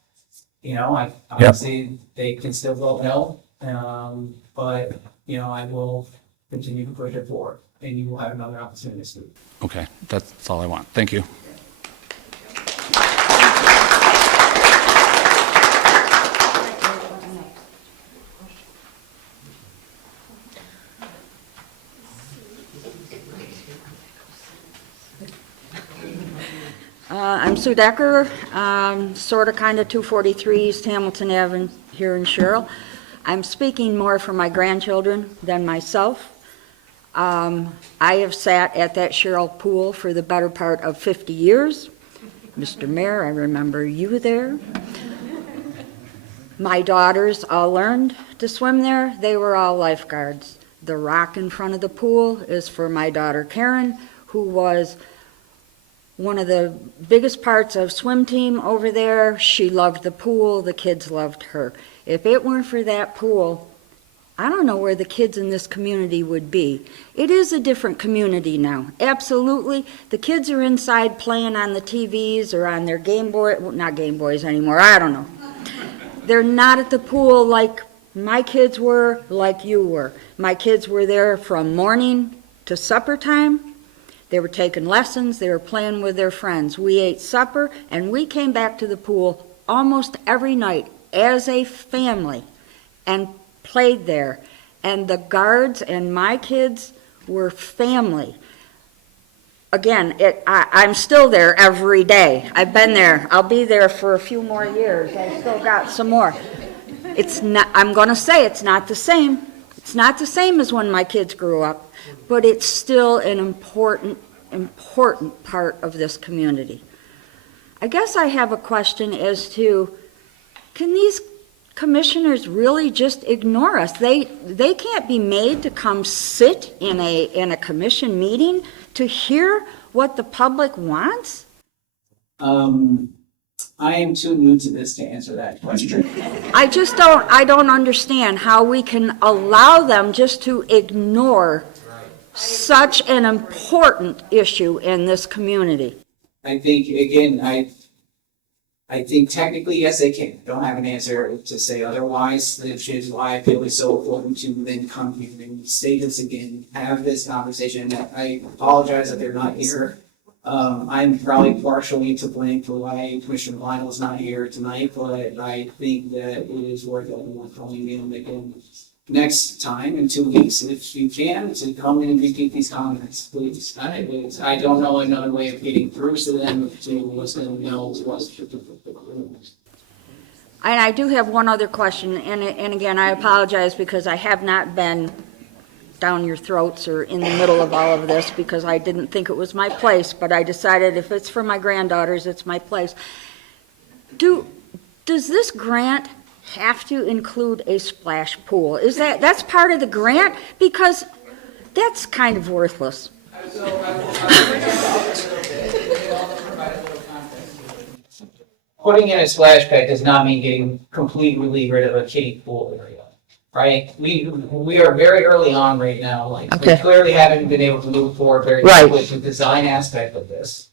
Obviously, they can still vote no, but, I will continue to push it forward, and you will have another opportunity to speak. Okay, that's all I want. Thank you. I'm Sue Decker, sort of kind of 243 East Hamilton Avenue here in Sherrill. I'm speaking more for my grandchildren than myself. I have sat at that Sherrill pool for the better part of 50 years. Mr. Mayor, I remember you there. My daughters all learned to swim there. They were all lifeguards. The rock in front of the pool is for my daughter Karen, who was one of the biggest parts of swim team over there. She loved the pool, the kids loved her. If it weren't for that pool, I don't know where the kids in this community would be. It is a different community now, absolutely. The kids are inside playing on the TVs or on their Game Boy, well, not Game Boys anymore, I don't know. They're not at the pool like my kids were, like you were. My kids were there from morning to supper time. They were taking lessons, they were playing with their friends. We ate supper, and we came back to the pool almost every night as a family and played there. And the guards and my kids were family. Again, I'm still there every day. I've been there. I'll be there for a few more years. I still got some more. I'm going to say it's not the same. It's not the same as when my kids grew up, but it's still an important part of this community. I guess I have a question as to, can these commissioners really just ignore us? They can't be made to come sit in a commission meeting to hear what the public wants? I am too new to this to answer that question. I don't understand how we can allow them just to ignore such an important issue in this community. I think, again, I think technically, yes, they can. Don't have an answer to say otherwise, which is why I feel it's so important to then come here and say this again, have this conversation. I apologize that they're not here. I'm probably partially to blame for why Commissioner Lionel is not here tonight, but I think that it is worth everyone coming in again next time in 2 weeks, if you can, to come in and repeat these comments, please. I don't know another way of getting through to them to listen to know what's. And I do have one other question, and again, I apologize because I have not been down your throats or in the middle of all of this because I didn't think it was my place, but I decided if it's for my granddaughters, it's my place. Does this grant have to include a splash pool? That's part of the grant? Because that's kind of worthless. Putting in a splash pad does not mean getting completely rid of a kiddie pool area. right? We are very early on right now, like, we Okay. clearly haven't been able to move forward very Right. quickly with the design aspect of this.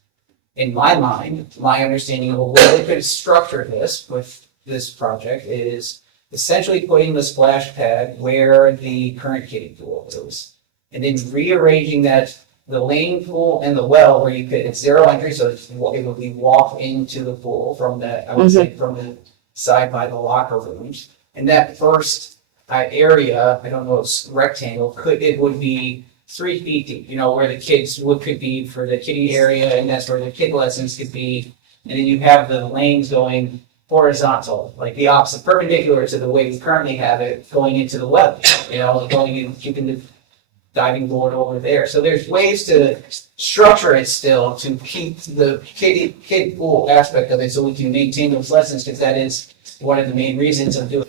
In my mind, my understanding of the way they could structure this with this project is essentially putting the splash pad where the current kiddie pool is. And then rearranging that, the lane pool and the well where you could, it's zero entry, so it would be walk into the pool from the, I would say, from the side by the locker rooms. And that first area, I don't know, it's rectangle, it would be 3 feet deep, you know, where the kids could be for the kiddie area, and that's where the kid lessons could be. And then you have the lanes going horizontal, like the opposite, perpendicular to the way we currently have it, going into the well, you know, going in, keeping the diving board over there. So there's ways to structure it still to keep the kid pool aspect of it so we can maintain those lessons, because that is one of the main reasons of doing it.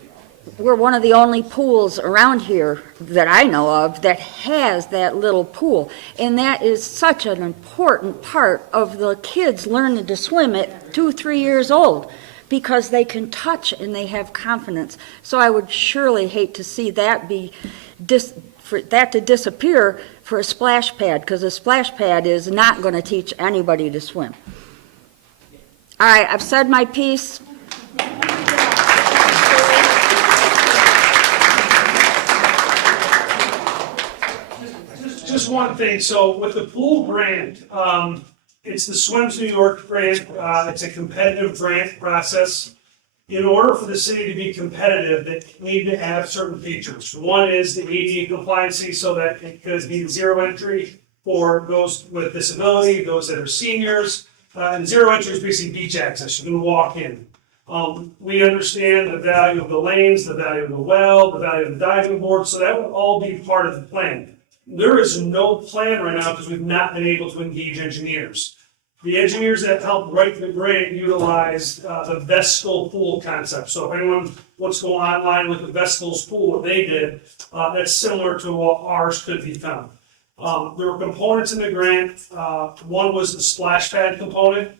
We're one of the only pools around here that I know of that has that little pool. And that is such an important part of the kids learning to swim at 2, 3 years old, because they can touch and they have confidence. So I would surely hate to see that for that to disappear for a splash pad, because a splash pad is not going to teach anybody to swim. All right, I've said my piece. Just one thing, so with the pool grant, it's the Swims New York grant, it's a competitive grant process. In order for the city to be competitive, they need to have certain features. One is the ADA compliancy, so that it could be zero entry for those with disability, those that are seniors, and zero entry is basically beach access, you can walk in. We understand the value of the lanes, the value of the well, the value of the diving board, so that would all be part of the plan. There is no plan right now because we've not been able to engage engineers. The engineers that helped write the grant utilized the Vestal pool concept. So if anyone wants to go online with the Vestal's pool, what they did, that's similar to what ours could be found. There were components in the grant. One was the splash pad component,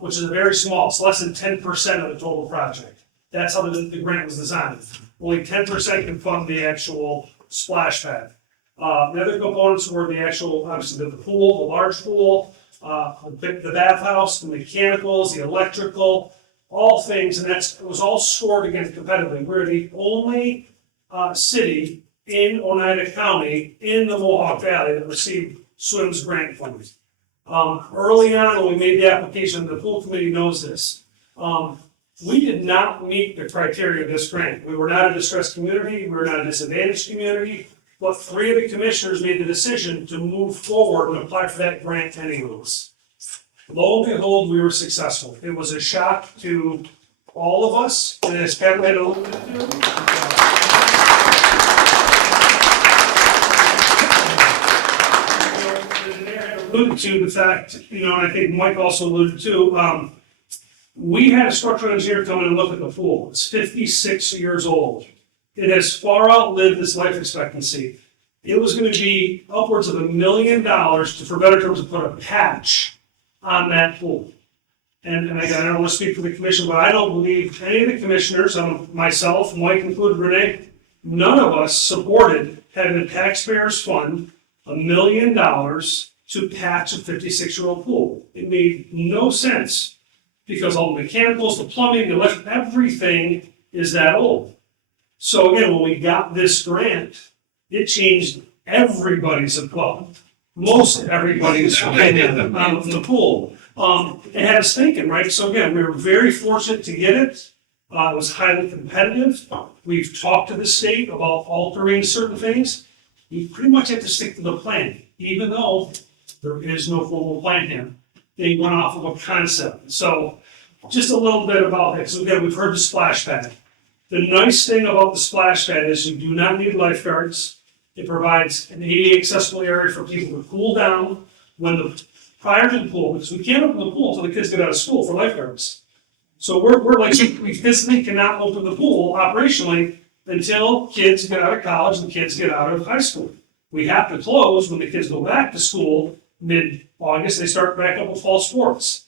which is very small. It's less than 10% of the total project. That's how the grant was designed. Only 10% can fund the actual splash pad. The other components were the actual, obviously, the pool, the large pool, the bathhouse, the mechanicals, the electrical, all things, and it was all scored against competitively. We're the only city in Oneida County in the Mohawk Valley that received SWIMS grant funding. Early on, when we made the application, the pool committee knows this. We did not meet the criteria of this grant. We were not a distressed community, we were not a disadvantaged community, but 3 of the commissioners made the decision to move forward and apply for that grant anyways. Lo and behold, we were successful. It was a shock to all of us, and as Kevin had alluded to the fact, you know, and I think Mike also alluded to, we had a structural engineer come in and look at the pool. It's 56 years old. It has far outlived its life expectancy. It was going to be upwards of $1 million for better terms to put a patch on that pool. And again, I don't want to speak for the commission, but I don't believe any of the commissioners, myself, Mike included, Renee, none of us supported having the taxpayers fund $1 million to patch a 56-year-old pool. It made no sense because all the mechanicals, the plumbing, the electric, everything is that old. So again, when we got this grant, it changed everybody's, well, most everybody's opinion on the pool. It had us thinking, right? So again, we were very fortunate to get it. It was highly competitive. We've talked to the state about altering certain things. We pretty much have to stick to the plan, even though there is no formal plan here. They went off of a concept. So just a little bit about that. So again, we've heard the splash pad. The nice thing about the splash pad is you do not need lifeguards. It provides an ADA accessible area for people to cool down prior to the pool, because we can't open the pool until the kids get out of school for lifeguards. So we're like, we physically cannot open the pool operationally until kids get out of college and kids get out of high school. We have to close when the kids go back to school mid-August. They start back up with fall sports.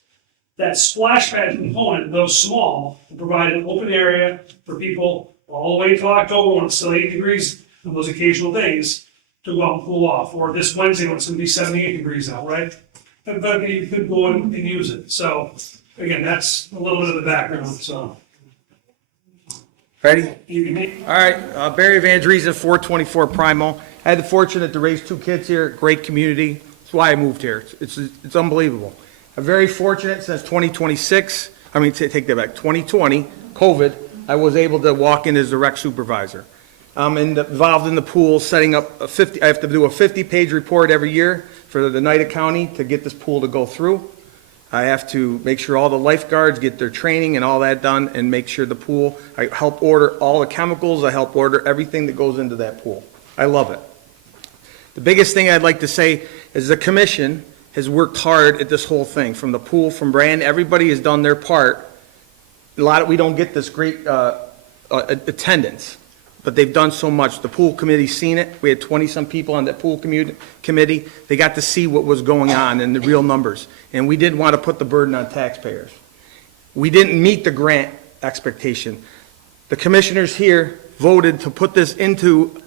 That splash pad component, though small, will provide an open area for people all the way till October when it's still 80 degrees on those occasional days to go out and cool off. Or this Wednesday when it's gonna be 78 degrees out, right? But you could go and use it. So again, that's a little bit of the background, so. Ready? You can All right, Barry Van Driesen, 424 Primo. I had the fortunate to raise 2 kids here, great community. That's why I moved here. It's unbelievable. I'm very fortunate since 2026, take that back, 2020, COVID, I was able to walk in as the rec supervisor. I'm involved in the pool, setting up I have to do a 50-page report every year for the Oneida County to get this pool to go through. I have to make sure all the lifeguards get their training and all that done and make sure the pool, I help order all the chemicals, I help order everything that goes into that pool. I love it. The biggest thing I'd like to say is the commission has worked hard at this whole thing, from the pool, from Brand, everybody has done their part. We don't get this great attendance, but they've done so much. The pool committee's seen it. We had 20-some people on that pool committee. They got to see what was going on and the real numbers. And we didn't want to put the burden on taxpayers. We didn't meet the grant expectation. The commissioners here voted to put this into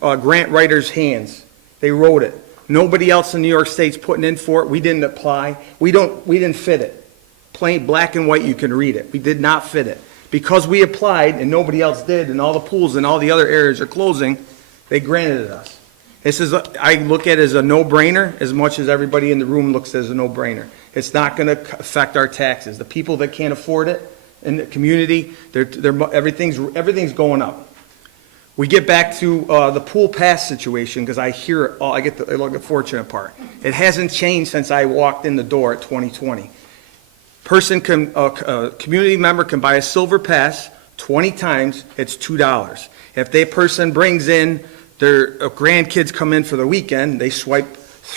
grant writers' hands. They wrote it. Nobody else in New York State's putting in for it. We didn't apply. We didn't fit it. Plain black and white, you can read it. We did not fit it. Because we applied and nobody else did, and all the pools in all the other areas are closing, they granted it us. I look at it as a no-brainer as much as everybody in the room looks as a no-brainer. It's not going to affect our taxes. The people that can't afford it in the community, everything's going up. We get back to the pool pass situation, because I hear it all. I get the fortunate part. It hasn't changed since I walked in the door at 2020. A community member can buy a silver pass 20 times, it's $2. If that person brings in their grandkids come in for the weekend, they swipe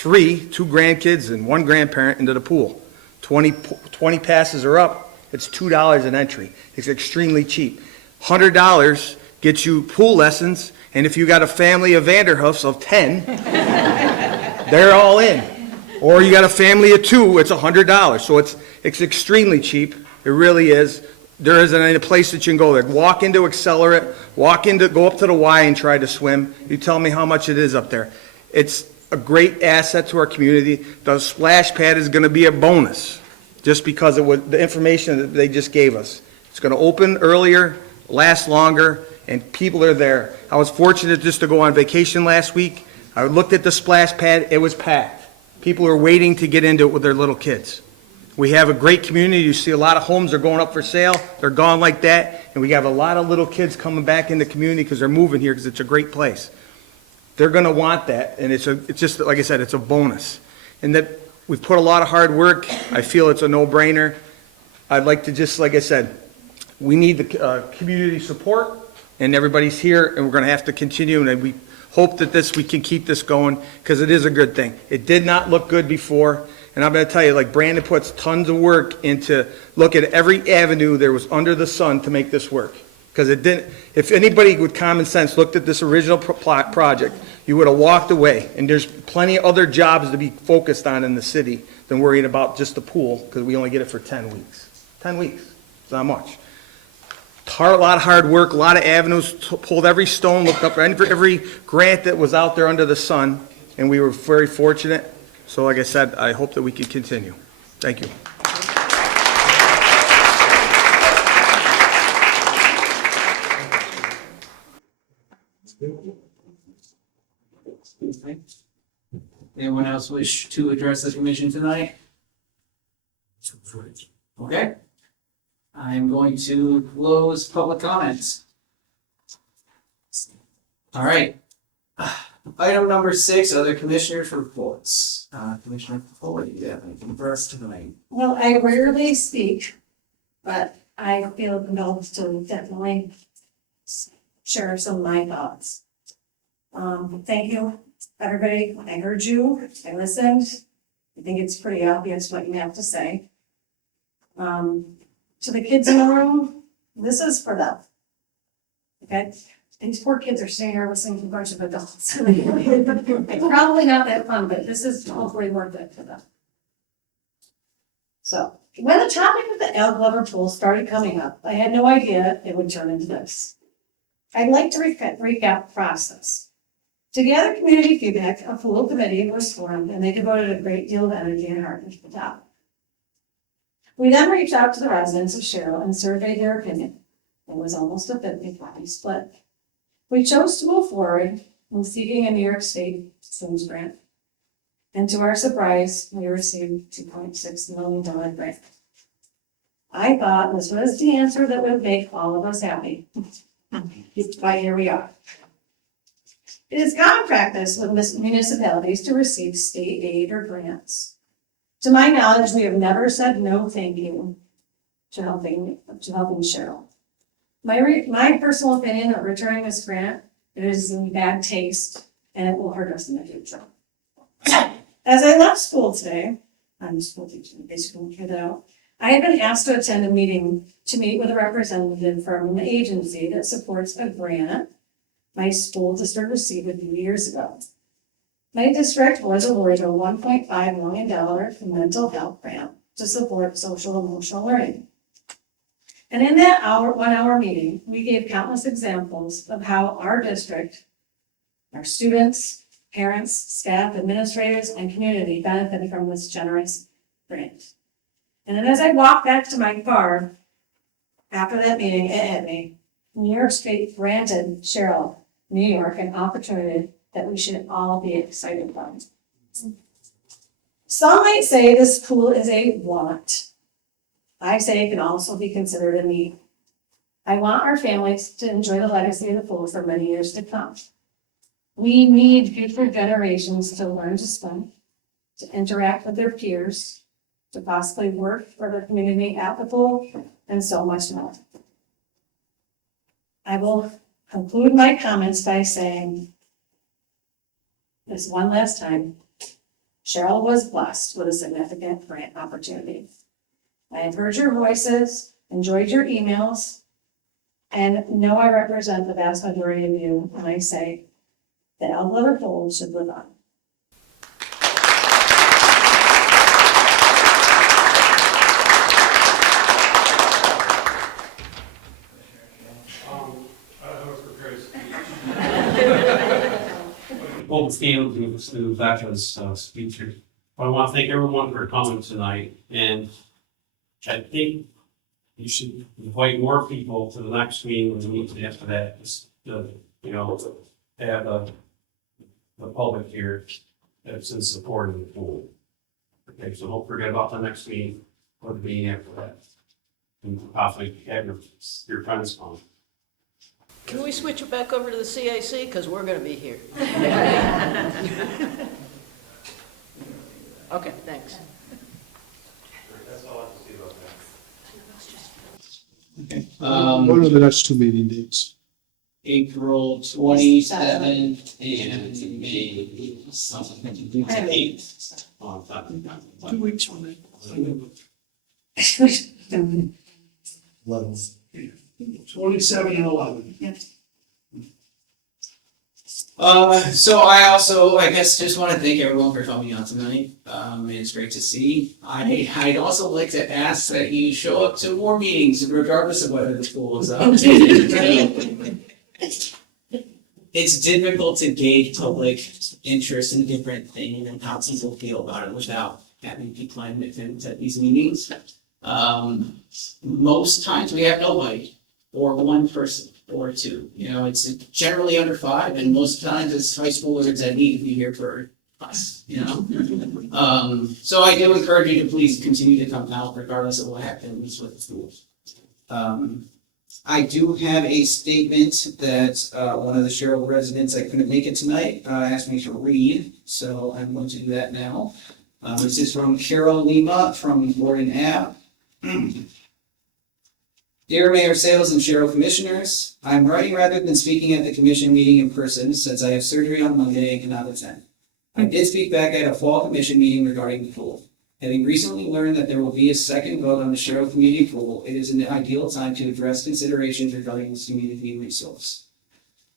2 grandkids and 1 grandparent into the pool. 20 passes are up, it's $2 an entry. It's extremely cheap. $100 gets you pool lessons, and if you got a family of Vanderhoofs of 10, they're all in. Or you got a family of 2, it's $100. So it's extremely cheap. It really is. There isn't any place that you can go there. Walk into Accelerate, go up to the Y and try to swim. You tell me how much it is up there. It's a great asset to our community. The splash pad is going to be a bonus just because of the information that they just gave us. It's going to open earlier, last longer, and people are there. I was fortunate just to go on vacation last week. I looked at the splash pad, it was packed. People are waiting to get into it with their little kids. We have a great community. You see a lot of homes are going up for sale. They're gone like that. And we have a lot of little kids coming back in the community because they're moving here because it's a great place. They're going to want that. And it's just, like I said, it's a bonus. And that we've put a lot of hard work. I feel it's a no-brainer. I'd like to just, like I said, we need the community support. And everybody's here. And we're going to have to continue. And we hope that we can keep this going because it is a good thing. It did not look good before. And I'm going to tell you, like Brandon puts tons of work into look at every avenue there was under the sun to make this work. Because it didn't, if anybody with common sense looked at this original project, you would have walked away. And there's plenty of other jobs to be focused on in the city than worrying about just the pool because we only get it for 10 weeks. 10 weeks. It's not much. A lot of hard work, a lot of avenues, pulled every stone, looked up every grant that was out there under the sun, and we were very fortunate. So like I said, I hope that we can continue. Thank you. Anyone else wish to address the commission tonight? Okay. I'm going to close public comments. All right. Item number 6, other commissioners' reports. Commissioner Foley, do you have anything for us tonight? Well, I rarely speak, but I feel compelled to definitely share some of my thoughts. Thank you, everybody. I heard you, I listened. I think it's pretty obvious what you have to say. To the kids in the room, this is for them. Okay? These poor kids are sitting here listening to a bunch of adults. It's probably not that fun, but this is hopefully worth it for them. So, When the topic of the Al Glover pool started coming up, I had no idea it would turn into this. I'd like to recap the process. To gather community feedback, a pool committee was formed and they devoted a great deal of energy and heart to the topic. We then reached out to the residents of Sherrill and surveyed their opinion. It was almost a 50-50 split. We chose to move forward in seeking a New York State SWIMS grant. And to our surprise, we received $2.6 million grant. I thought this was the answer that would make all of us happy. But here we are. It is common practice with municipalities to receive state aid or grants. To my knowledge, we have never said no thank you to helping Sherrill. My personal opinion of returning this grant, it is in bad taste and it will hurt us in the future. As I left school today, I'm a school teacher, in case you can hear that out, I had been asked to attend a meeting to meet with a representative from an agency that supports a grant my school district received a few years ago. My district was awarded a $1.5 million mental health grant to support social emotional learning. And in that 1-hour meeting, we gave countless examples of how our district, our students, parents, staff, administrators, and community benefited from this generous grant. And then as I walked back to my car, after that meeting, it hit me. New York State granted Sherrill, New York, an opportunity that we should all be excited about. Some might say this pool is a want. I say it can also be considered a need. I want our families to enjoy the legacy of the pool for many years to come. We need future generations to learn to swim, to interact with their peers, to possibly work for their community at the pool, and so much more. I will conclude my comments by saying this one last time. Sherrill was blessed with a significant grant opportunity. I have heard your voices, enjoyed your emails, and know I represent the vast majority of you when I say that Al Glover Pool should live on. Well, to veterans speeches. I want to thank everyone for coming tonight, and I think you should invite more people to the next meeting and the meeting after that, just to, have the public here that's in support of the pool. Okay, so don't forget about the next meeting or the meeting after that. And possibly have your friends come. Can we switch it back over to the CIC? Because we're going to be here. Okay, thanks. That's all I have to say about that. Okay. What are the next two meeting dates? April 27th and May 8th. 2 weeks from now. 27 and 11. So I guess just want to thank everyone for coming out tonight. It's great to see. I'd also like to ask that you show up to more meetings regardless of whether the pool is up. It's difficult to gauge public interest in different things and how people feel about it without having people at these meetings. Most times we have nobody, or one person, or two. It's generally under 5, and most times it's high schoolers that need to be here for us. So I do encourage you to please continue to come out regardless of what happens with the schools. I do have a statement that one of the Sherrill residents, I couldn't make it tonight, asked me to read, so I'm going to do that now. This is from Carol Lima from Gordon Ave. Dear Mayor Sales and Sherrill Commissioners, I'm writing rather than speaking at the commission meeting in person since I have surgery on Monday and cannot attend. I did speak back at a fall commission meeting regarding the pool. Having recently learned that there will be a second vote on the Sherrill Community Pool, it is an ideal time to address considerations regarding this community resource.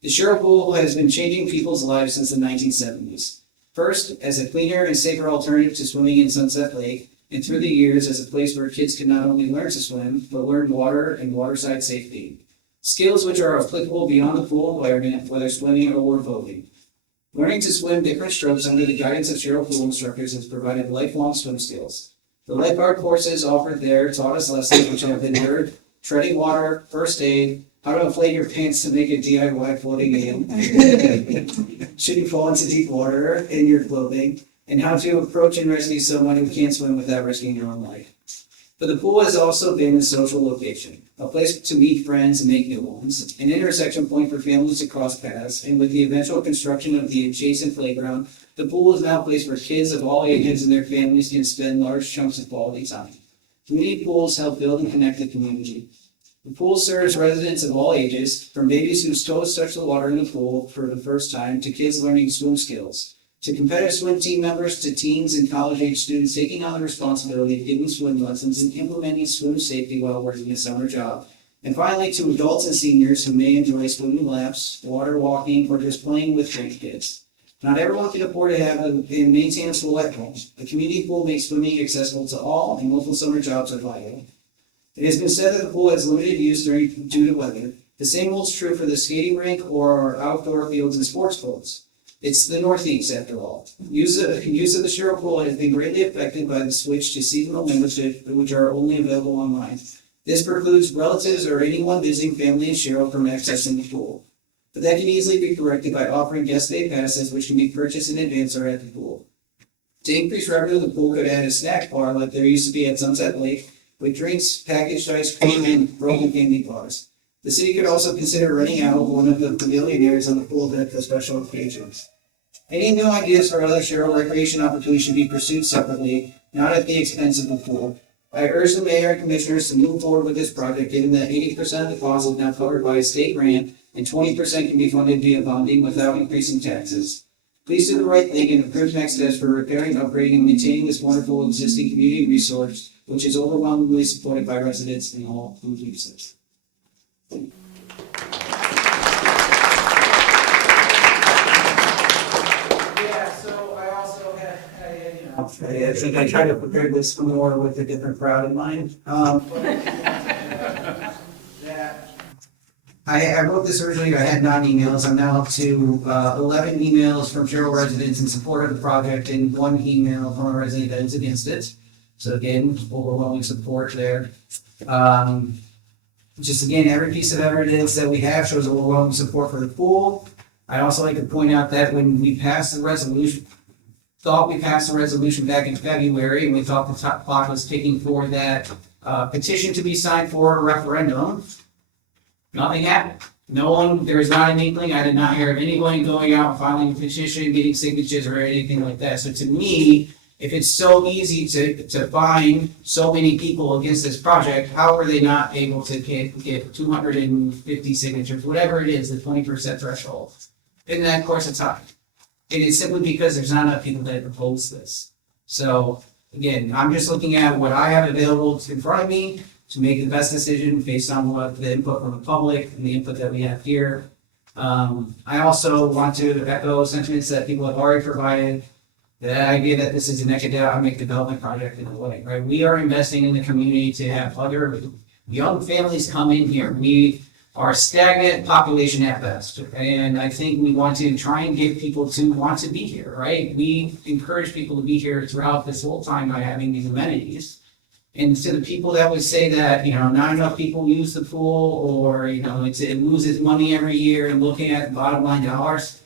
The Sherrill Pool has been changing people's lives since the 1970s. First, as a cleaner and safer alternative to swimming in Sunset Lake, and through the years as a place where kids can not only learn to swim, but learn water and waterside safety. Skills which are applicable beyond the pool environment, whether swimming or boating. Learning to swim different strokes under the guidance of Sherrill pool instructors has provided lifelong swim skills. The lifeguard courses offered there taught us lessons which have been learned: treading water, first aid, how to inflate your pants to make a DIY floating game, should you fall into deep water in your clothing, and how to approach and rescue someone who can't swim without risking your own life. But the pool has also been a social location, a place to meet friends and make new ones, an intersection point for families to cross paths, and with the eventual construction of the adjacent playground, the pool is now a place where kids of all ages and their families can spend large chunks of quality time. Community pools help build and connect the community. The pool serves residents of all ages, from babies whose toes touch the water in the pool for the first time to kids learning swim skills, to competitive swim team members, to teens and college-age students taking on the responsibility of giving swim lessons and implementing swim safety while working a summer job. And finally, to adults and seniors who may enjoy swimming laps, water walking, or just playing with grandkids. Not everyone can afford to have and maintain a pool at home. A community pool makes swimming accessible to all, and local summer jobs are vital. It has been said that the pool has limited use due to weather. The same holds true for the skating rink or our outdoor fields and sports courts. It's the Northeast, after all. Use of the Sherrill pool has been greatly affected by the switch to seasonal membership, which are only available online. This precludes relatives or anyone visiting family in Sherrill from accessing the pool. But that can easily be corrected by offering guest day passes, which can be purchased in advance or at the pool. To increase revenue, the pool could add a snack bar like there used to be at Sunset Lake, with drinks, packaged ice cream, and broken candy bars. The city could also consider renting out one of the pavilion areas on the pool deck for special occasions. Any new ideas for other Sherrill recreation opportunities should be pursued separately, not at the expense of the pool. I urge the mayor and commissioners to move forward with this project, given that 80% of the cost is now covered by a state grant and 20% can be funded via bonding without increasing taxes. Please do the right thing and approve next steps for repairing, upgrading, and maintaining this wonderful existing community resource, which is overwhelmingly supported by residents in all food uses. Yeah, so I also had, I think I tried to prepare this more with a different crowd in mind. I wrote this originally, I had 9 emails, I'm now up to 11 emails from Sherrill residents in support of the project and 1 email from a resident that is against it. So again, overwhelming support there. Just again, every piece of evidence that we have shows overwhelming support for the pool. I'd also like to point out that when we passed the resolution, back in February, and we thought the top clock was ticking for that petition to be signed for a referendum, nothing happened. No one, there was not an inkling. I did not hear of anyone going out, filing a petition, getting signatures or anything like that. So to me, if it's so easy to find so many people against this project, how are they not able to get 250 signatures, whatever it is, the 20% threshold, in that course of time? And it's simply because there's not enough people that oppose this. So again, I'm just looking at what I have available in front of me to make the best decision based on what the input from the public and the input that we have here. I also want to echo sentiments that people have already provided. The idea that this is an economic development project in a way, right? We are investing in the community to have other young families come in here. We are a stagnant population at best. And I think we want to try and get people to want to be here, right? We encourage people to be here throughout this whole time by having these amenities. And to the people that would say that, not enough people use the pool or, it loses money every year and looking at bottom line dollars,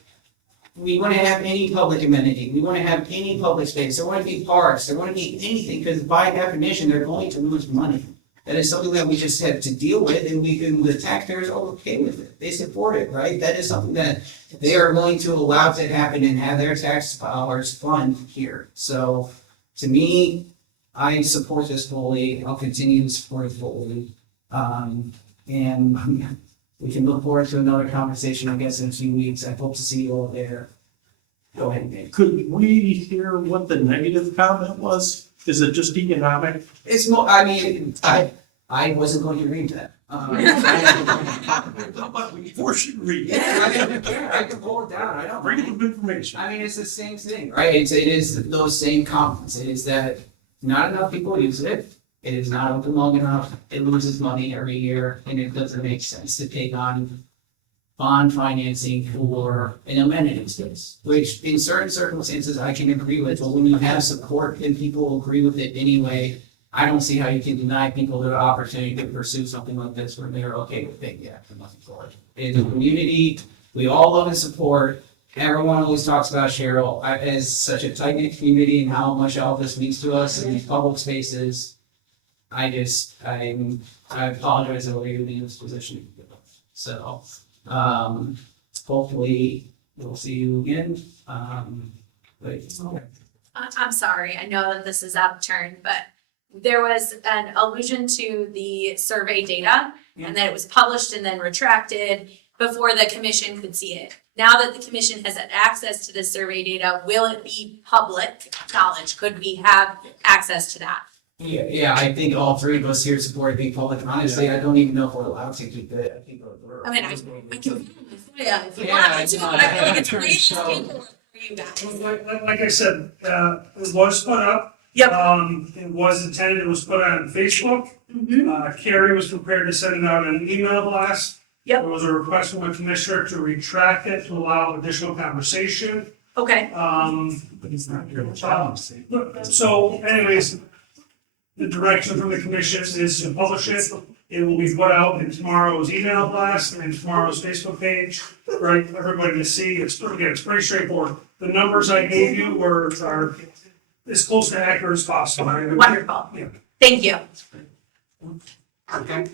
we want to have any public amenity. We want to have any public space. There want to be parks. There want to be anything because by definition, they're going to lose money. That is something that we just have to deal with, and the taxpayers are okay with it. They support it, right? That is something that they are willing to allow to happen and have their tax dollars fund here. So to me, I support this fully. I'll continue to support it fully. And we can look forward to another conversation, I guess, in a few weeks. I hope to see you all there. Go ahead, Nate. Could we hear what the negative comment was? Is it just economic? It's more, I wasn't going to read that. We force you to read. Yeah, I can pull it down. I don't. Freedom of information. It's the same thing, right? It is those same comments. It is that Not enough people use it. It is not open long enough. It loses money every year, and it doesn't make sense to take on bond financing for an amenity space, which in certain circumstances I can agree with, but when you have support and people agree with it anyway, I don't see how you can deny people the opportunity to pursue something like this when they're okay with it, yeah, I'm looking for it. In the community, we all love and support. Everyone always talks about Sherrill as such a tight-knit community and how much all this means to us in these public spaces. I apologize that we're in this position. So, hopefully we'll see you again. I'm sorry, I know that this is out of turn, but there was an allusion to the survey data and that it was published and then retracted before the commission could see it. Now that the commission has had access to the survey data, will it be public knowledge? Could we have access to that? Yeah, I think all three of us here support being public. Honestly, I don't even know if we're allowed to do that. I think we're. I mean, I can, yeah, if you Yeah, want me to, I know. but I feel like it's I'm really sure. paperwork for you guys. Like I said, it was put up. Yep. It was intended, it was put on Facebook. Carrie was prepared to send it out in an email blast. Yep. There was a request from a commissioner to retract it to allow additional conversation. Okay. So anyways, the direction from the commission is to publish it. It will be put out in tomorrow's email blast and tomorrow's Facebook page for everybody to see. It's pretty straightforward. The numbers I gave you are as close to accurate as possible. Wonderful. Yeah. Thank you. Okay.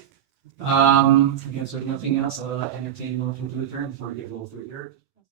I guess there's nothing else. I'll entertain a motion to adjourn before we get a little through here.